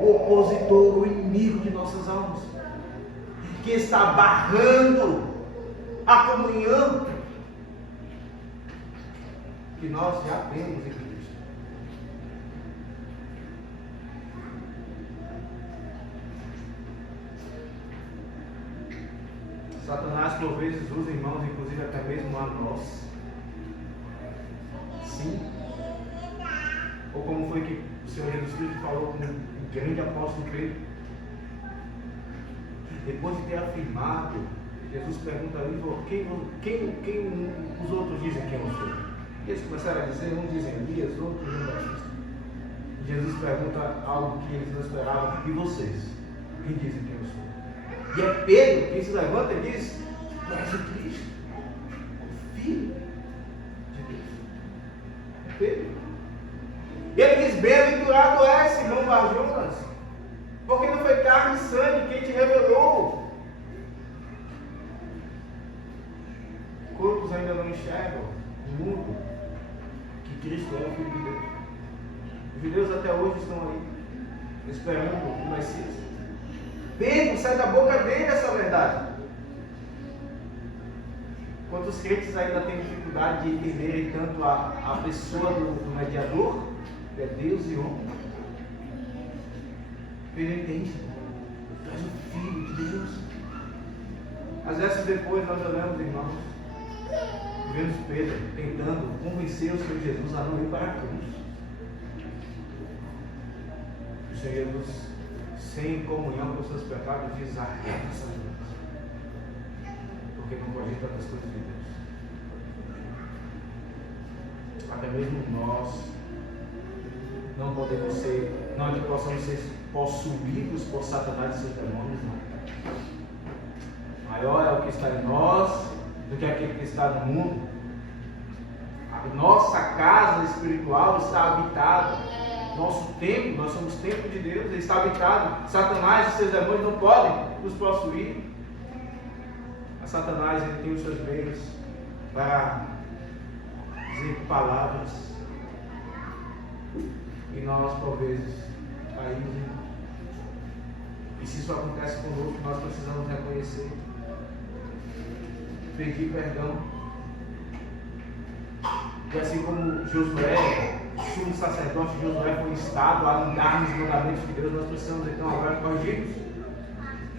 o opositor, o inimigo de nossas almas, que está barrando a comunhão que nós já temos em Cristo. Satanás por vezes usa, irmãos, inclusive até mesmo a nós. Sim. Ou como foi que o Senhor Jesus Cristo falou com o grande apóstolo Pedro, depois de ter afirmado Jesus pergunta ali, quem os outros dizem quem eu sou? E eles começaram a dizer, uns dizem Elias, outros João Batista. Jesus pergunta algo que eles não esperavam, e vocês? Quem dizem quem eu sou? E é Pedro que se levanta e diz, tu és o Cristo, o Filho de Deus. É Pedro. E ele diz, bem-aventurado és, Simão Bar-Jonas, porque não foi carne e sangue quem te revelou. Quantos ainda não enxergam o mundo que Cristo é o Filho de Deus? Os judeus até hoje estão aí, esperando o Messias. Pedro, sai da boca dele essa verdade. Quantos crentes ainda têm dificuldade de entenderem tanto a pessoa do mediador, que é Deus e homem? Pedro entende. Tu és o Filho de Deus. Às vezes depois nós olhamos, irmãos, e vemos Pedro tentando convencer o Senhor Jesus a não ir para a cruz. O Senhor Jesus, sem comunhão com os seus pecados, diz: arreta essas mãos, porque não cogita das coisas de Deus. Até mesmo nós não podemos ser, não possamos ser possuídos por Satanás e seus demônios, não. Maior é o que está em nós do que aquele que está no mundo. A nossa casa espiritual está habitada. Nosso templo, nós somos templo de Deus, ele está habitado. Satanás e seus demônios não podem nos possuir. A Satanás, ele tem os seus meios para dizer palavras. E nós, por vezes, caímos. E se isso acontece conosco, nós precisamos reconhecer, pedir perdão. E assim como Josué, o sumo sacerdote Josué, foi instado a andar nos mandamentos de Deus, nós precisamos então agora corrigirmos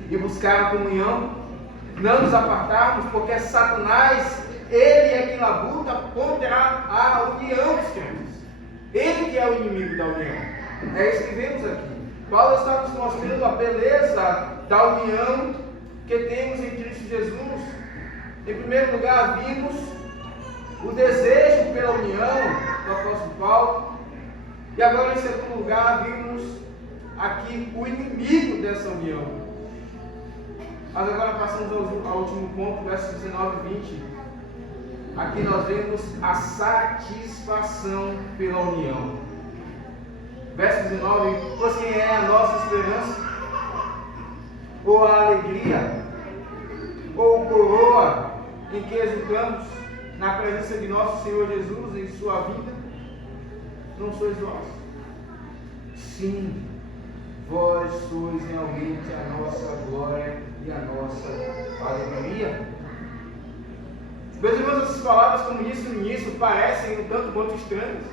e buscar a comunhão, não nos apartarmos, porque Satanás, ele é quem labuta contra a união dos crentes. Ele que é o inimigo da união. É isso que vemos aqui. Paulo está nos mostrando a beleza da união que temos em Cristo Jesus. Em primeiro lugar, vimos o desejo pela união do apóstolo Paulo. E agora, em segundo lugar, vimos aqui o inimigo dessa união. Mas agora passamos ao último ponto, versos 19 e 20. Aqui nós vemos a satisfação pela união. Verso 19, pois quem é a nossa esperança? Ou a alegria? Ou coroa em que exultamos na presença de nosso Senhor Jesus em sua vida? Não sois vós? Sim, vós sois realmente a nossa glória e a nossa alegria. Meus irmãos, essas palavras, como disse no início, parecem um tanto quanto estranhas,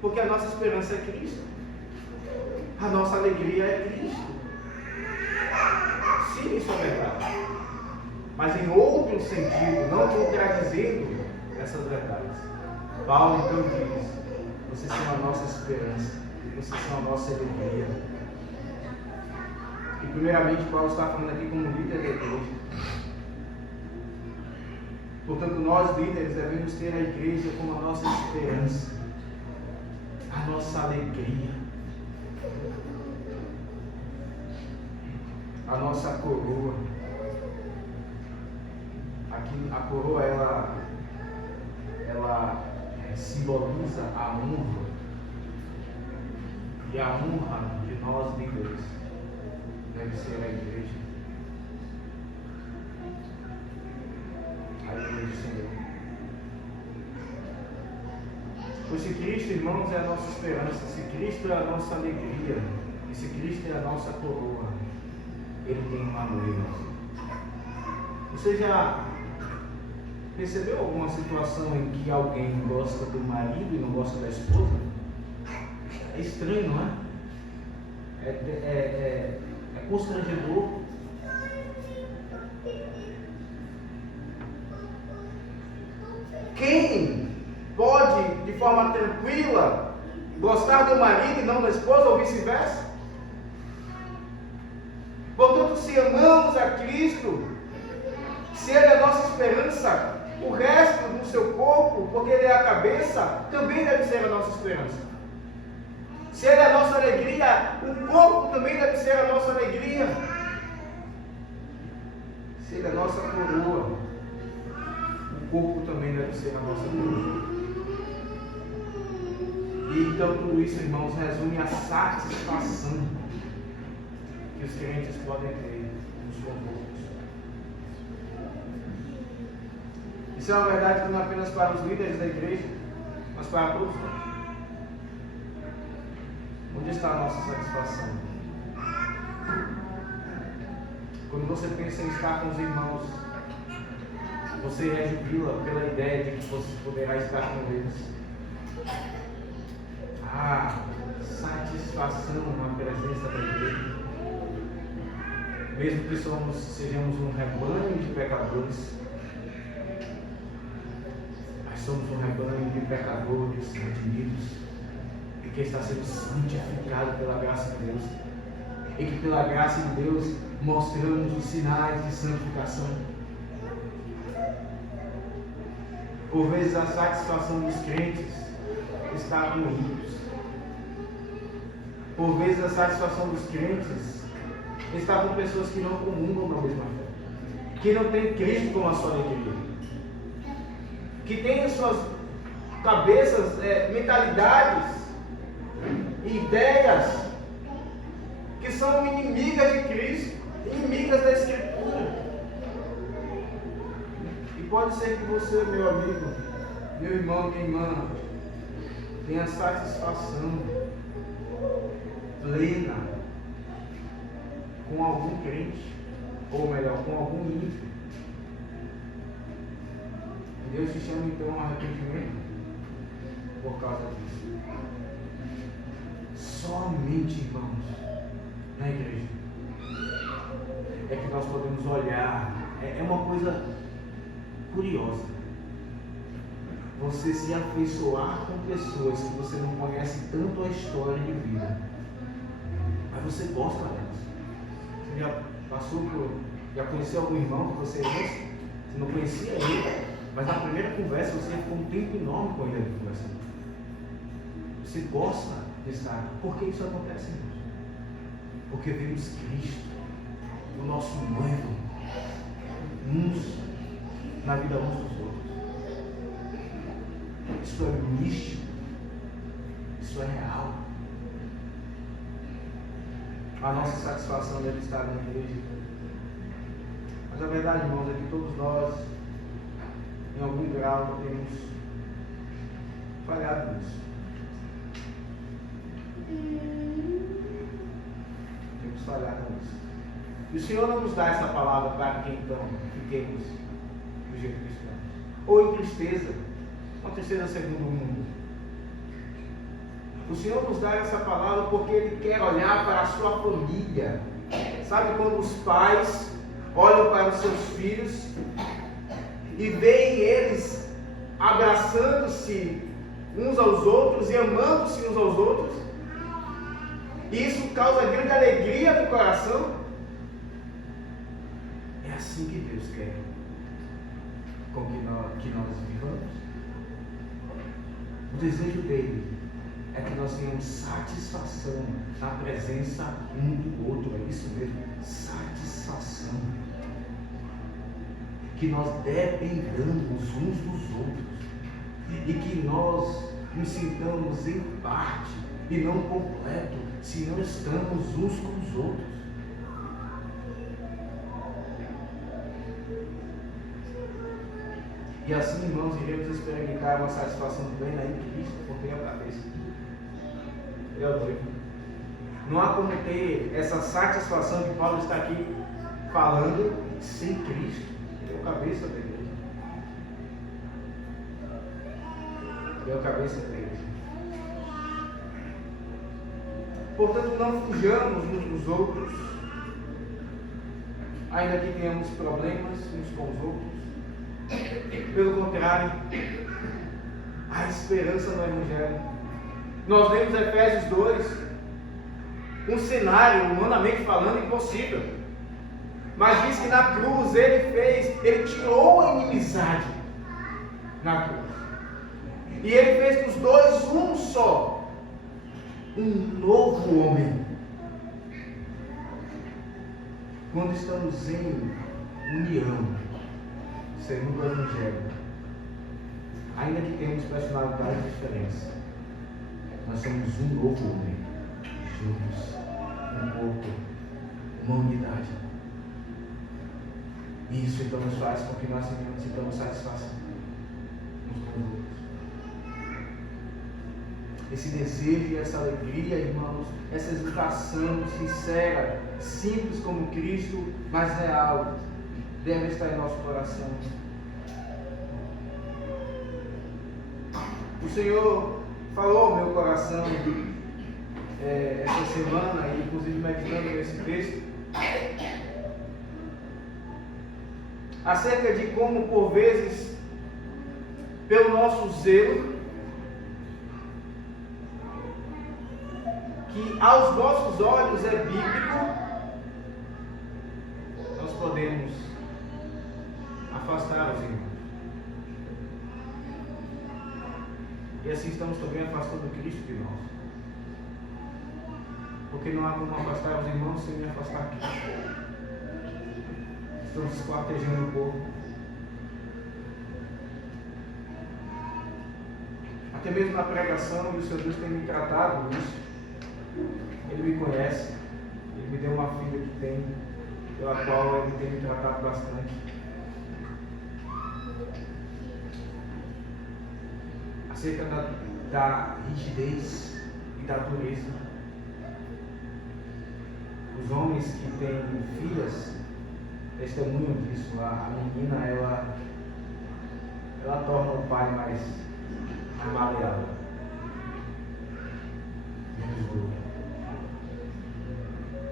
porque a nossa esperança é Cristo. A nossa alegria é Cristo. Sim, isso é verdade. Mas em outro sentido, não contradizendo essas verdades. Paulo então diz: vocês são a nossa esperança, vocês são a nossa alegria. E primeiramente Paulo está falando aqui como líder da igreja. Portanto, nós líderes devemos ter a igreja como a nossa esperança, a nossa alegria, a nossa coroa. Aqui a coroa ela simboliza a honra, e a honra de nós líderes deve ser a igreja. A igreja do Senhor. Pois se Cristo, irmãos, é a nossa esperança, se Cristo é a nossa alegria, e se Cristo é a nossa coroa, Ele tem uma noiva. Você já percebeu alguma situação em que alguém gosta do marido e não gosta da esposa? É estranho, não é? É constrangedor. Quem pode, de forma tranquila, gostar do marido e não da esposa, ou vice-versa? Portanto, se amamos a Cristo, se Se Ele é a nossa esperança, o resto do seu corpo, porque Ele é a cabeça, também deve ser a nossa esperança. Se Ele é a nossa alegria, o corpo também deve ser a nossa alegria. Se Ele é a nossa coroa, o corpo também deve ser a nossa coroa. E então tudo isso, irmãos, resume a satisfação que os crentes podem ter nos confortos. Isso é uma verdade que não é apenas para os líderes da igreja, mas para todos nós. Onde está a nossa satisfação? Quando você pensa em estar com os irmãos, você rejubila pela ideia de que você poderá estar com eles. Satisfação na presença da igreja. Mesmo que sejamos um rebanho de pecadores, mas somos um rebanho de pecadores redimidos, e que está sendo santificado pela graça de Deus, e que pela graça de Deus mostramos os sinais de santificação. Por vezes a satisfação dos crentes está com ímpios. Por vezes a satisfação dos crentes está com pessoas que não comungam da mesma fé, que não têm Cristo como a sua alegria, que têm em suas cabeças mentalidades e ideias que são inimigas de Cristo, inimigas da Escritura. E pode ser que você, meu amigo, meu irmão, minha irmã, tenha satisfação plena com algum crente, ou melhor, com algum ímpio. Deus te chama então a arrependimento por causa disso. Somente, irmãos, na igreja é que nós podemos olhar. É uma coisa curiosa você se afeiçoar com pessoas que você não conhece tanto a história de vida, mas você gosta delas. Você já conheceu algum irmão que você não conhecia ele, mas na primeira conversa você ficou um tempo enorme com ele conversando. Você gosta de estar. Por que isso acontece, irmãos? Porque vemos Cristo, o nosso noivo, uns na vida uns dos outros. Isso é místico, isso é real. A nossa satisfação deve estar na igreja. Mas a verdade, irmãos, é que todos nós, em algum grau, temos falhado nisso. Temos falhado nisso. E o Senhor não nos dá essa palavra para que então fiquemos do jeito que estamos. Ou em tristeza, uma tristeza segundo o mundo. O Senhor nos dá essa palavra porque Ele quer olhar para a sua família. Sabe quando os pais olham para os seus filhos e veem eles abraçando-se uns aos outros e amando-se uns aos outros? E isso causa grande alegria no coração. É assim que Deus quer com que nós vivamos. O desejo dele é que nós tenhamos satisfação na presença um do outro. É isso mesmo, satisfação. Que nós dependamos uns dos outros e que nós nos sintamos em parte e não completo se não estamos uns com os outros. E assim, irmãos, iremos experimentar uma satisfação plena em Cristo, porque é a cabeça. É o noivo. Não há como ter essa satisfação que Paulo está aqui falando sem Cristo. Ele é o cabeça da igreja. Ele é o cabeça da igreja. Portanto, não fujamos uns dos outros, ainda que tenhamos problemas uns com os outros. Pelo contrário, há esperança no Evangelho. Nós lemos Efésios 2, um cenário, humanamente falando, impossível. Mas diz que na cruz ele tirou a inimizade na cruz. E ele fez dos dois um só, um novo homem. Quando estamos em união, segundo o Evangelho, ainda que tenhamos personalidades diferentes, nós somos um novo homem, juntos, um corpo, uma unidade. E isso então nos faz com que nós sintamos satisfação uns com os outros. Esse desejo e essa alegria, irmãos, essa exultação sincera, simples como Cristo, mas real, deve estar em nosso coração. O Senhor falou ao meu coração essa semana, e inclusive meditando nesse texto, acerca de como, por vezes, pelo nosso zelo, que aos nossos olhos é bíblico, nós podemos afastar os irmãos. E assim estamos também afastando Cristo de nós. Porque não há como afastar os irmãos sem afastar Cristo. Estamos esquartejando o povo. Até mesmo na pregação, e o Senhor Deus tem me tratado nisso. Ele me conhece, Ele me deu uma filha que tem, pela qual Ele tem me tratado bastante. Acerca da rigidez e da dureza. Os homens que têm filhas testemunham disso. A menina, ela torna o pai mais maleável.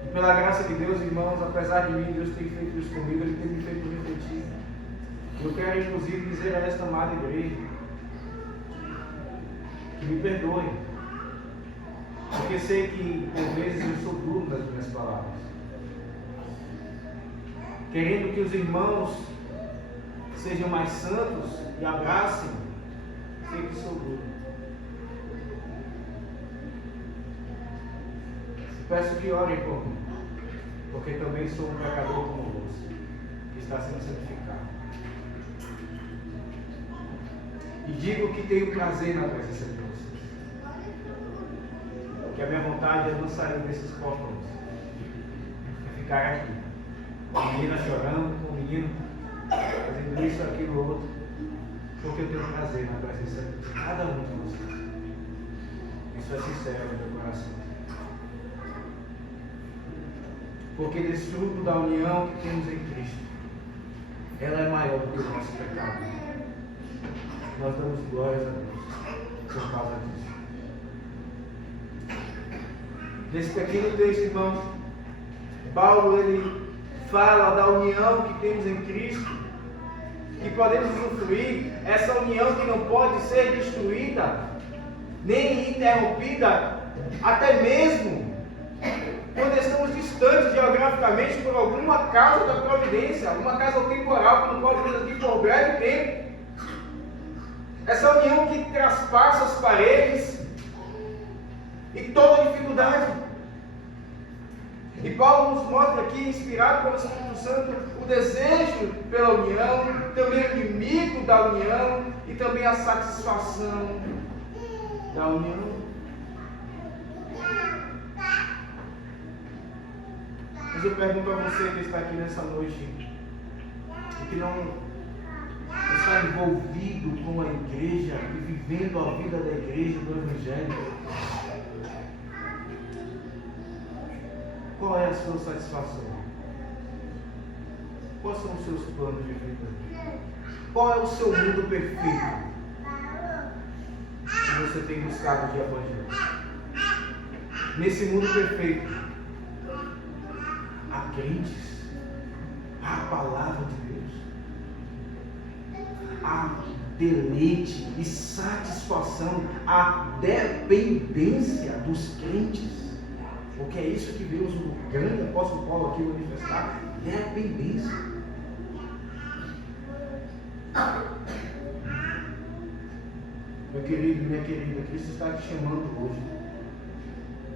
E pela graça de Deus, irmãos, apesar de mim, Deus tem feito isso comigo, Ele tem me feito refletir. Eu quero inclusive dizer a esta amada igreja que me perdoe, porque sei que por vezes eu sou duro nas minhas palavras, querendo que os irmãos sejam mais santos e abracem. Sei que sou duro. Peço que orem por mim, porque também sou um pecador como você, que está sendo santificado. E digo que tenho prazer na presença de vocês, porque a minha vontade é não sair desses portões, é ficar aqui, com a menina chorando, com o menino fazendo isso, aquilo, outro, porque eu tenho prazer na presença de cada um de vocês. Isso é sincero no meu coração. Porque desfruto da união que temos em Cristo. Ela é maior do que o nosso pecado. Nós damos glórias a Deus por causa disso. Nesse pequeno texto, irmãos, Paulo ele fala da união que temos em Cristo, que podemos usufruir, essa união que não pode ser destruída, nem interrompida, até mesmo quando estamos distantes geograficamente por alguma causa da providência, alguma causa temporal, como pode vir aqui por breve tempo. Essa união que traspassa as paredes e toda dificuldade. E Paulo nos mostra aqui, inspirado pelo Espírito Santo, o desejo pela união, também o inimigo da união e também a satisfação da união. Mas eu pergunto a você que está aqui nessa noite e que não está envolvido com a igreja e vivendo a vida da igreja, do Evangelho, qual é a sua satisfação? Quais são os seus planos de vida? Qual é o seu mundo perfeito que você tem buscado de Evangelho? Nesse mundo perfeito, há crentes, há a palavra de Deus, há deleite e satisfação, há dependência dos crentes, porque é isso que vemos o grande apóstolo Paulo aqui manifestar. Dependência. Meu querido, minha querida, Cristo está te chamando hoje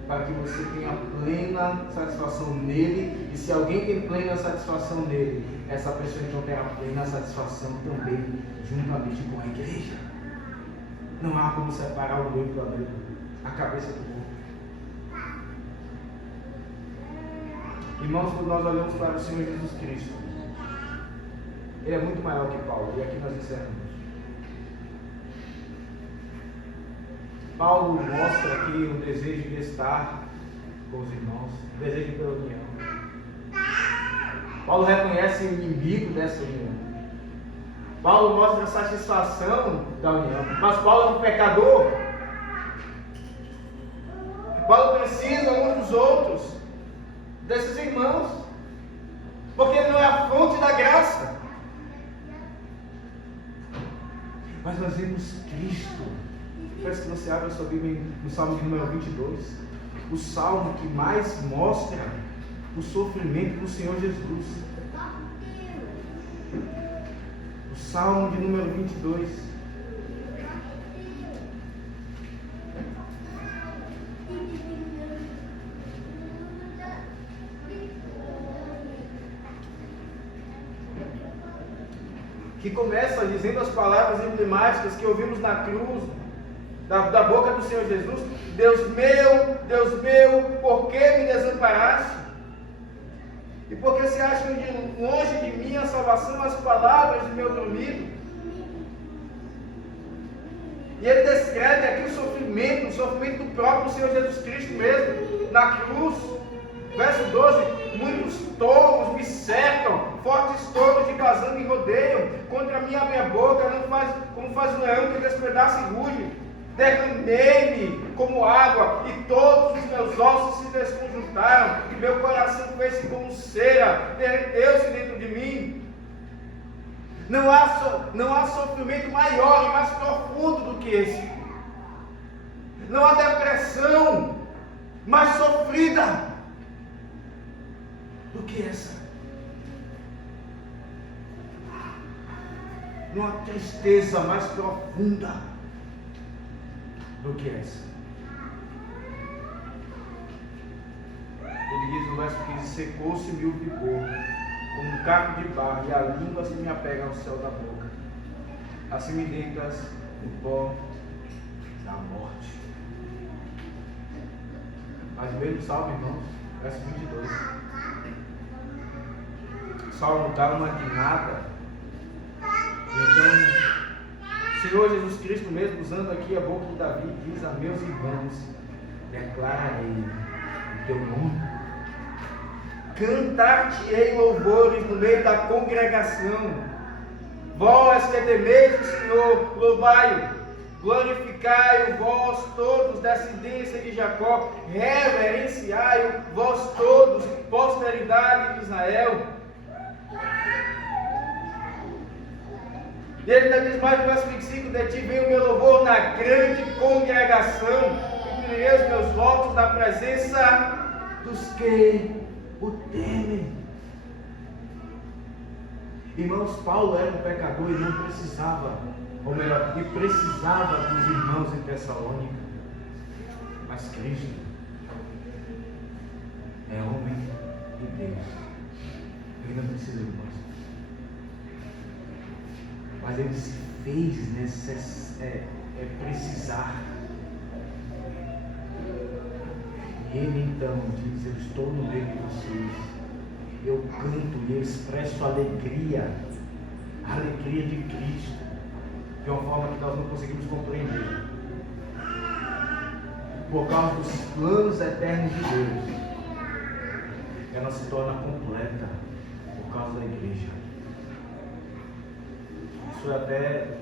para que você tenha plena satisfação nele, e se alguém tem plena satisfação nele, essa pessoa então terá plena satisfação também juntamente com a igreja. Não há como separar o noivo da noiva, a cabeça do corpo. Irmãos, quando nós olhamos para o Senhor Jesus Cristo, Ele é muito maior que Paulo, e aqui nós encerramos. Paulo mostra aqui o desejo de estar com os irmãos, o desejo pela união. Paulo reconhece o inimigo dessa união. Paulo mostra a satisfação da união. Mas Paulo é um pecador. Paulo precisa uns dos outros, desses irmãos, porque ele não é a fonte da graça. Mas nós vemos Cristo. Peço que você abra a sua Bíblia no Salmo de número 22. O salmo que mais mostra o sofrimento do Senhor Jesus. O Salmo de número 22. Que começa dizendo as palavras emblemáticas que ouvimos na cruz, da boca do Senhor Jesus: Deus meu, por que me desamparaste? E por que se acham longe de mim a salvação, as palavras de meu dormido? E ele descreve aqui o sofrimento do próprio Senhor Jesus Cristo mesmo, na cruz. Verso 12: muitos touros me cercam, fortes touros de Bazã me rodeiam, contra mim abre a boca, como faz o leão que despedaça e ruge. Derramei-me como água, e todos os meus ossos se desconjuntaram, e meu coração fez-se como cera, derreteu-se dentro de mim. Não há sofrimento maior e mais profundo do que esse. Não há depressão mais sofrida do que essa. Não há tristeza mais profunda do que essa. Ele diz no verso 15: secou-se-me o vigor, como um caco de barro, e a língua se me apega ao céu da boca. Assim me deitas no pó da morte. Mas no meio do salmo, irmãos, verso 22, o salmo dá uma guinada. Então, Senhor Jesus Cristo mesmo, usando aqui a boca de Davi, diz: a meus irmãos declararei o teu nome, cantar-te-ei louvores no meio da congregação. Vós que temeis o Senhor, louvai-o, glorificai-o vós todos, descendência de Jacó, reverenciai-o vós todos, posteridade de Israel. E ele ainda diz mais no verso 25: de ti vem o meu louvor na grande congregação, cumprirei os meus votos na presença dos que o temem. Irmãos, Paulo era um pecador e não precisava, ou melhor, e precisava dos irmãos em Tessalônica. Mas Cristo é homem e Deus. Ele não precisa de nós. Mas ele se fez precisar. Ele então diz: eu estou no meio de vocês, eu canto e eu expresso alegria, a alegria de Cristo, de uma forma que nós não conseguimos compreender, por causa dos planos eternos de Deus. Ela se torna completa por causa da igreja. Isso é até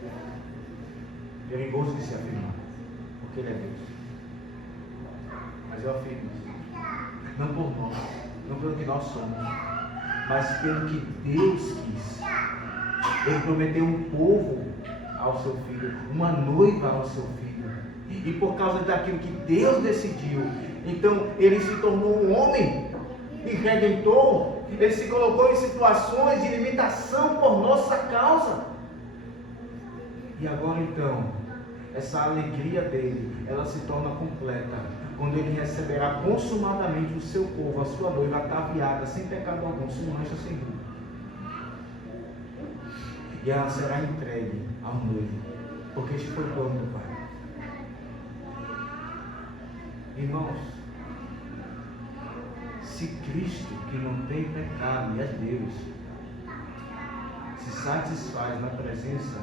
perigoso de se afirmar, porque Ele é Deus. Mas eu afirmo isso, não por nós, não pelo que nós somos, mas pelo que Deus quis. Ele prometeu um povo ao seu filho, uma noiva ao seu filho, e por causa daquilo que Deus decidiu, então Ele se tornou um homem e redentor, Ele se colocou em situações de limitação por nossa causa. E agora então, essa alegria dele, ela se torna completa quando ele receberá consumadamente o seu povo, a sua noiva ataviada, sem pecado algum, sem mancha, sem ruim. E ela será entregue ao noivo, porque este foi o plano do Pai. Irmãos, se Cristo, que não tem pecado e é Deus, se satisfaz na presença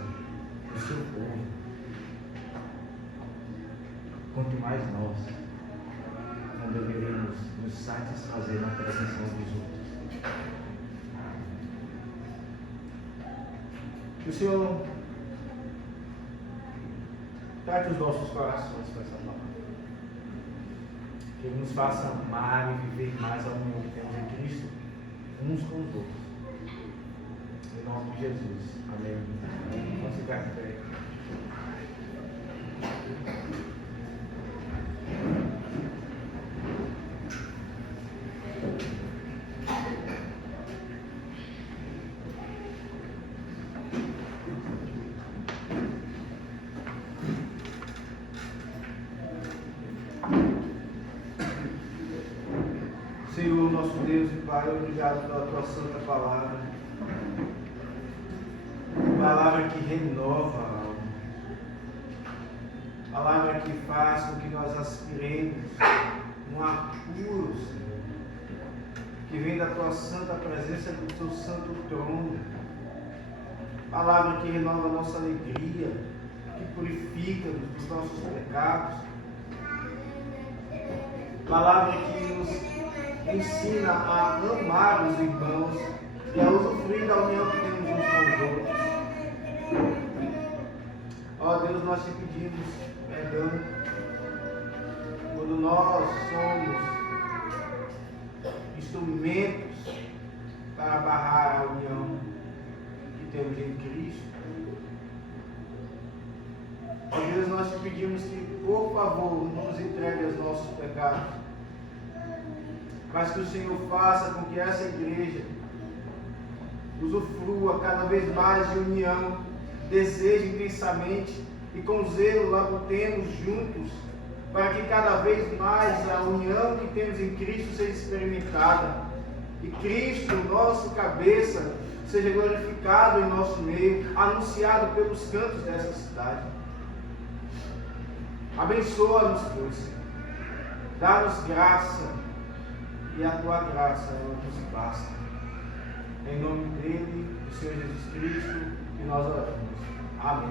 do seu povo, quanto mais nós não deveremos nos satisfazer na presença dos outros. Que o Senhor trate os nossos corações com essa palavra. Que Ele nos faça amar e viver mais a união que temos em Cristo, uns com os outros. Em nome de Jesus. Amém. Vamos ficar de pé. Senhor, nosso Deus e Pai, obrigado pela Tua santa palavra. Palavra que renova a alma. Palavra que faz com que nós aspiremos um ar puro, Senhor, que vem da Tua santa presença, do Teu santo trono. Palavra que renova a nossa alegria, que purifica dos nossos pecados. Palavra que nos ensina a amar os irmãos e a usufruir da união que temos uns com os outros. Ó Deus, nós te pedimos perdão quando nós somos instrumentos para barrar a união que temos em Cristo. Ó Deus, nós te pedimos que, por favor, nos entregue os nossos pecados, mas que o Senhor faça com que essa igreja usufrua cada vez mais de união, deseje intensamente e com zelo labutemos juntos, para que cada vez mais a união que temos em Cristo seja experimentada e Cristo, nosso cabeça, seja glorificado em nosso meio, anunciado pelos cantos dessa cidade. Abençoa-nos, pois, Senhor. Dá-nos graça, e a Tua graça, ela nos basta. Em nome dele, do Senhor Jesus Cristo, que nós oramos. Amém.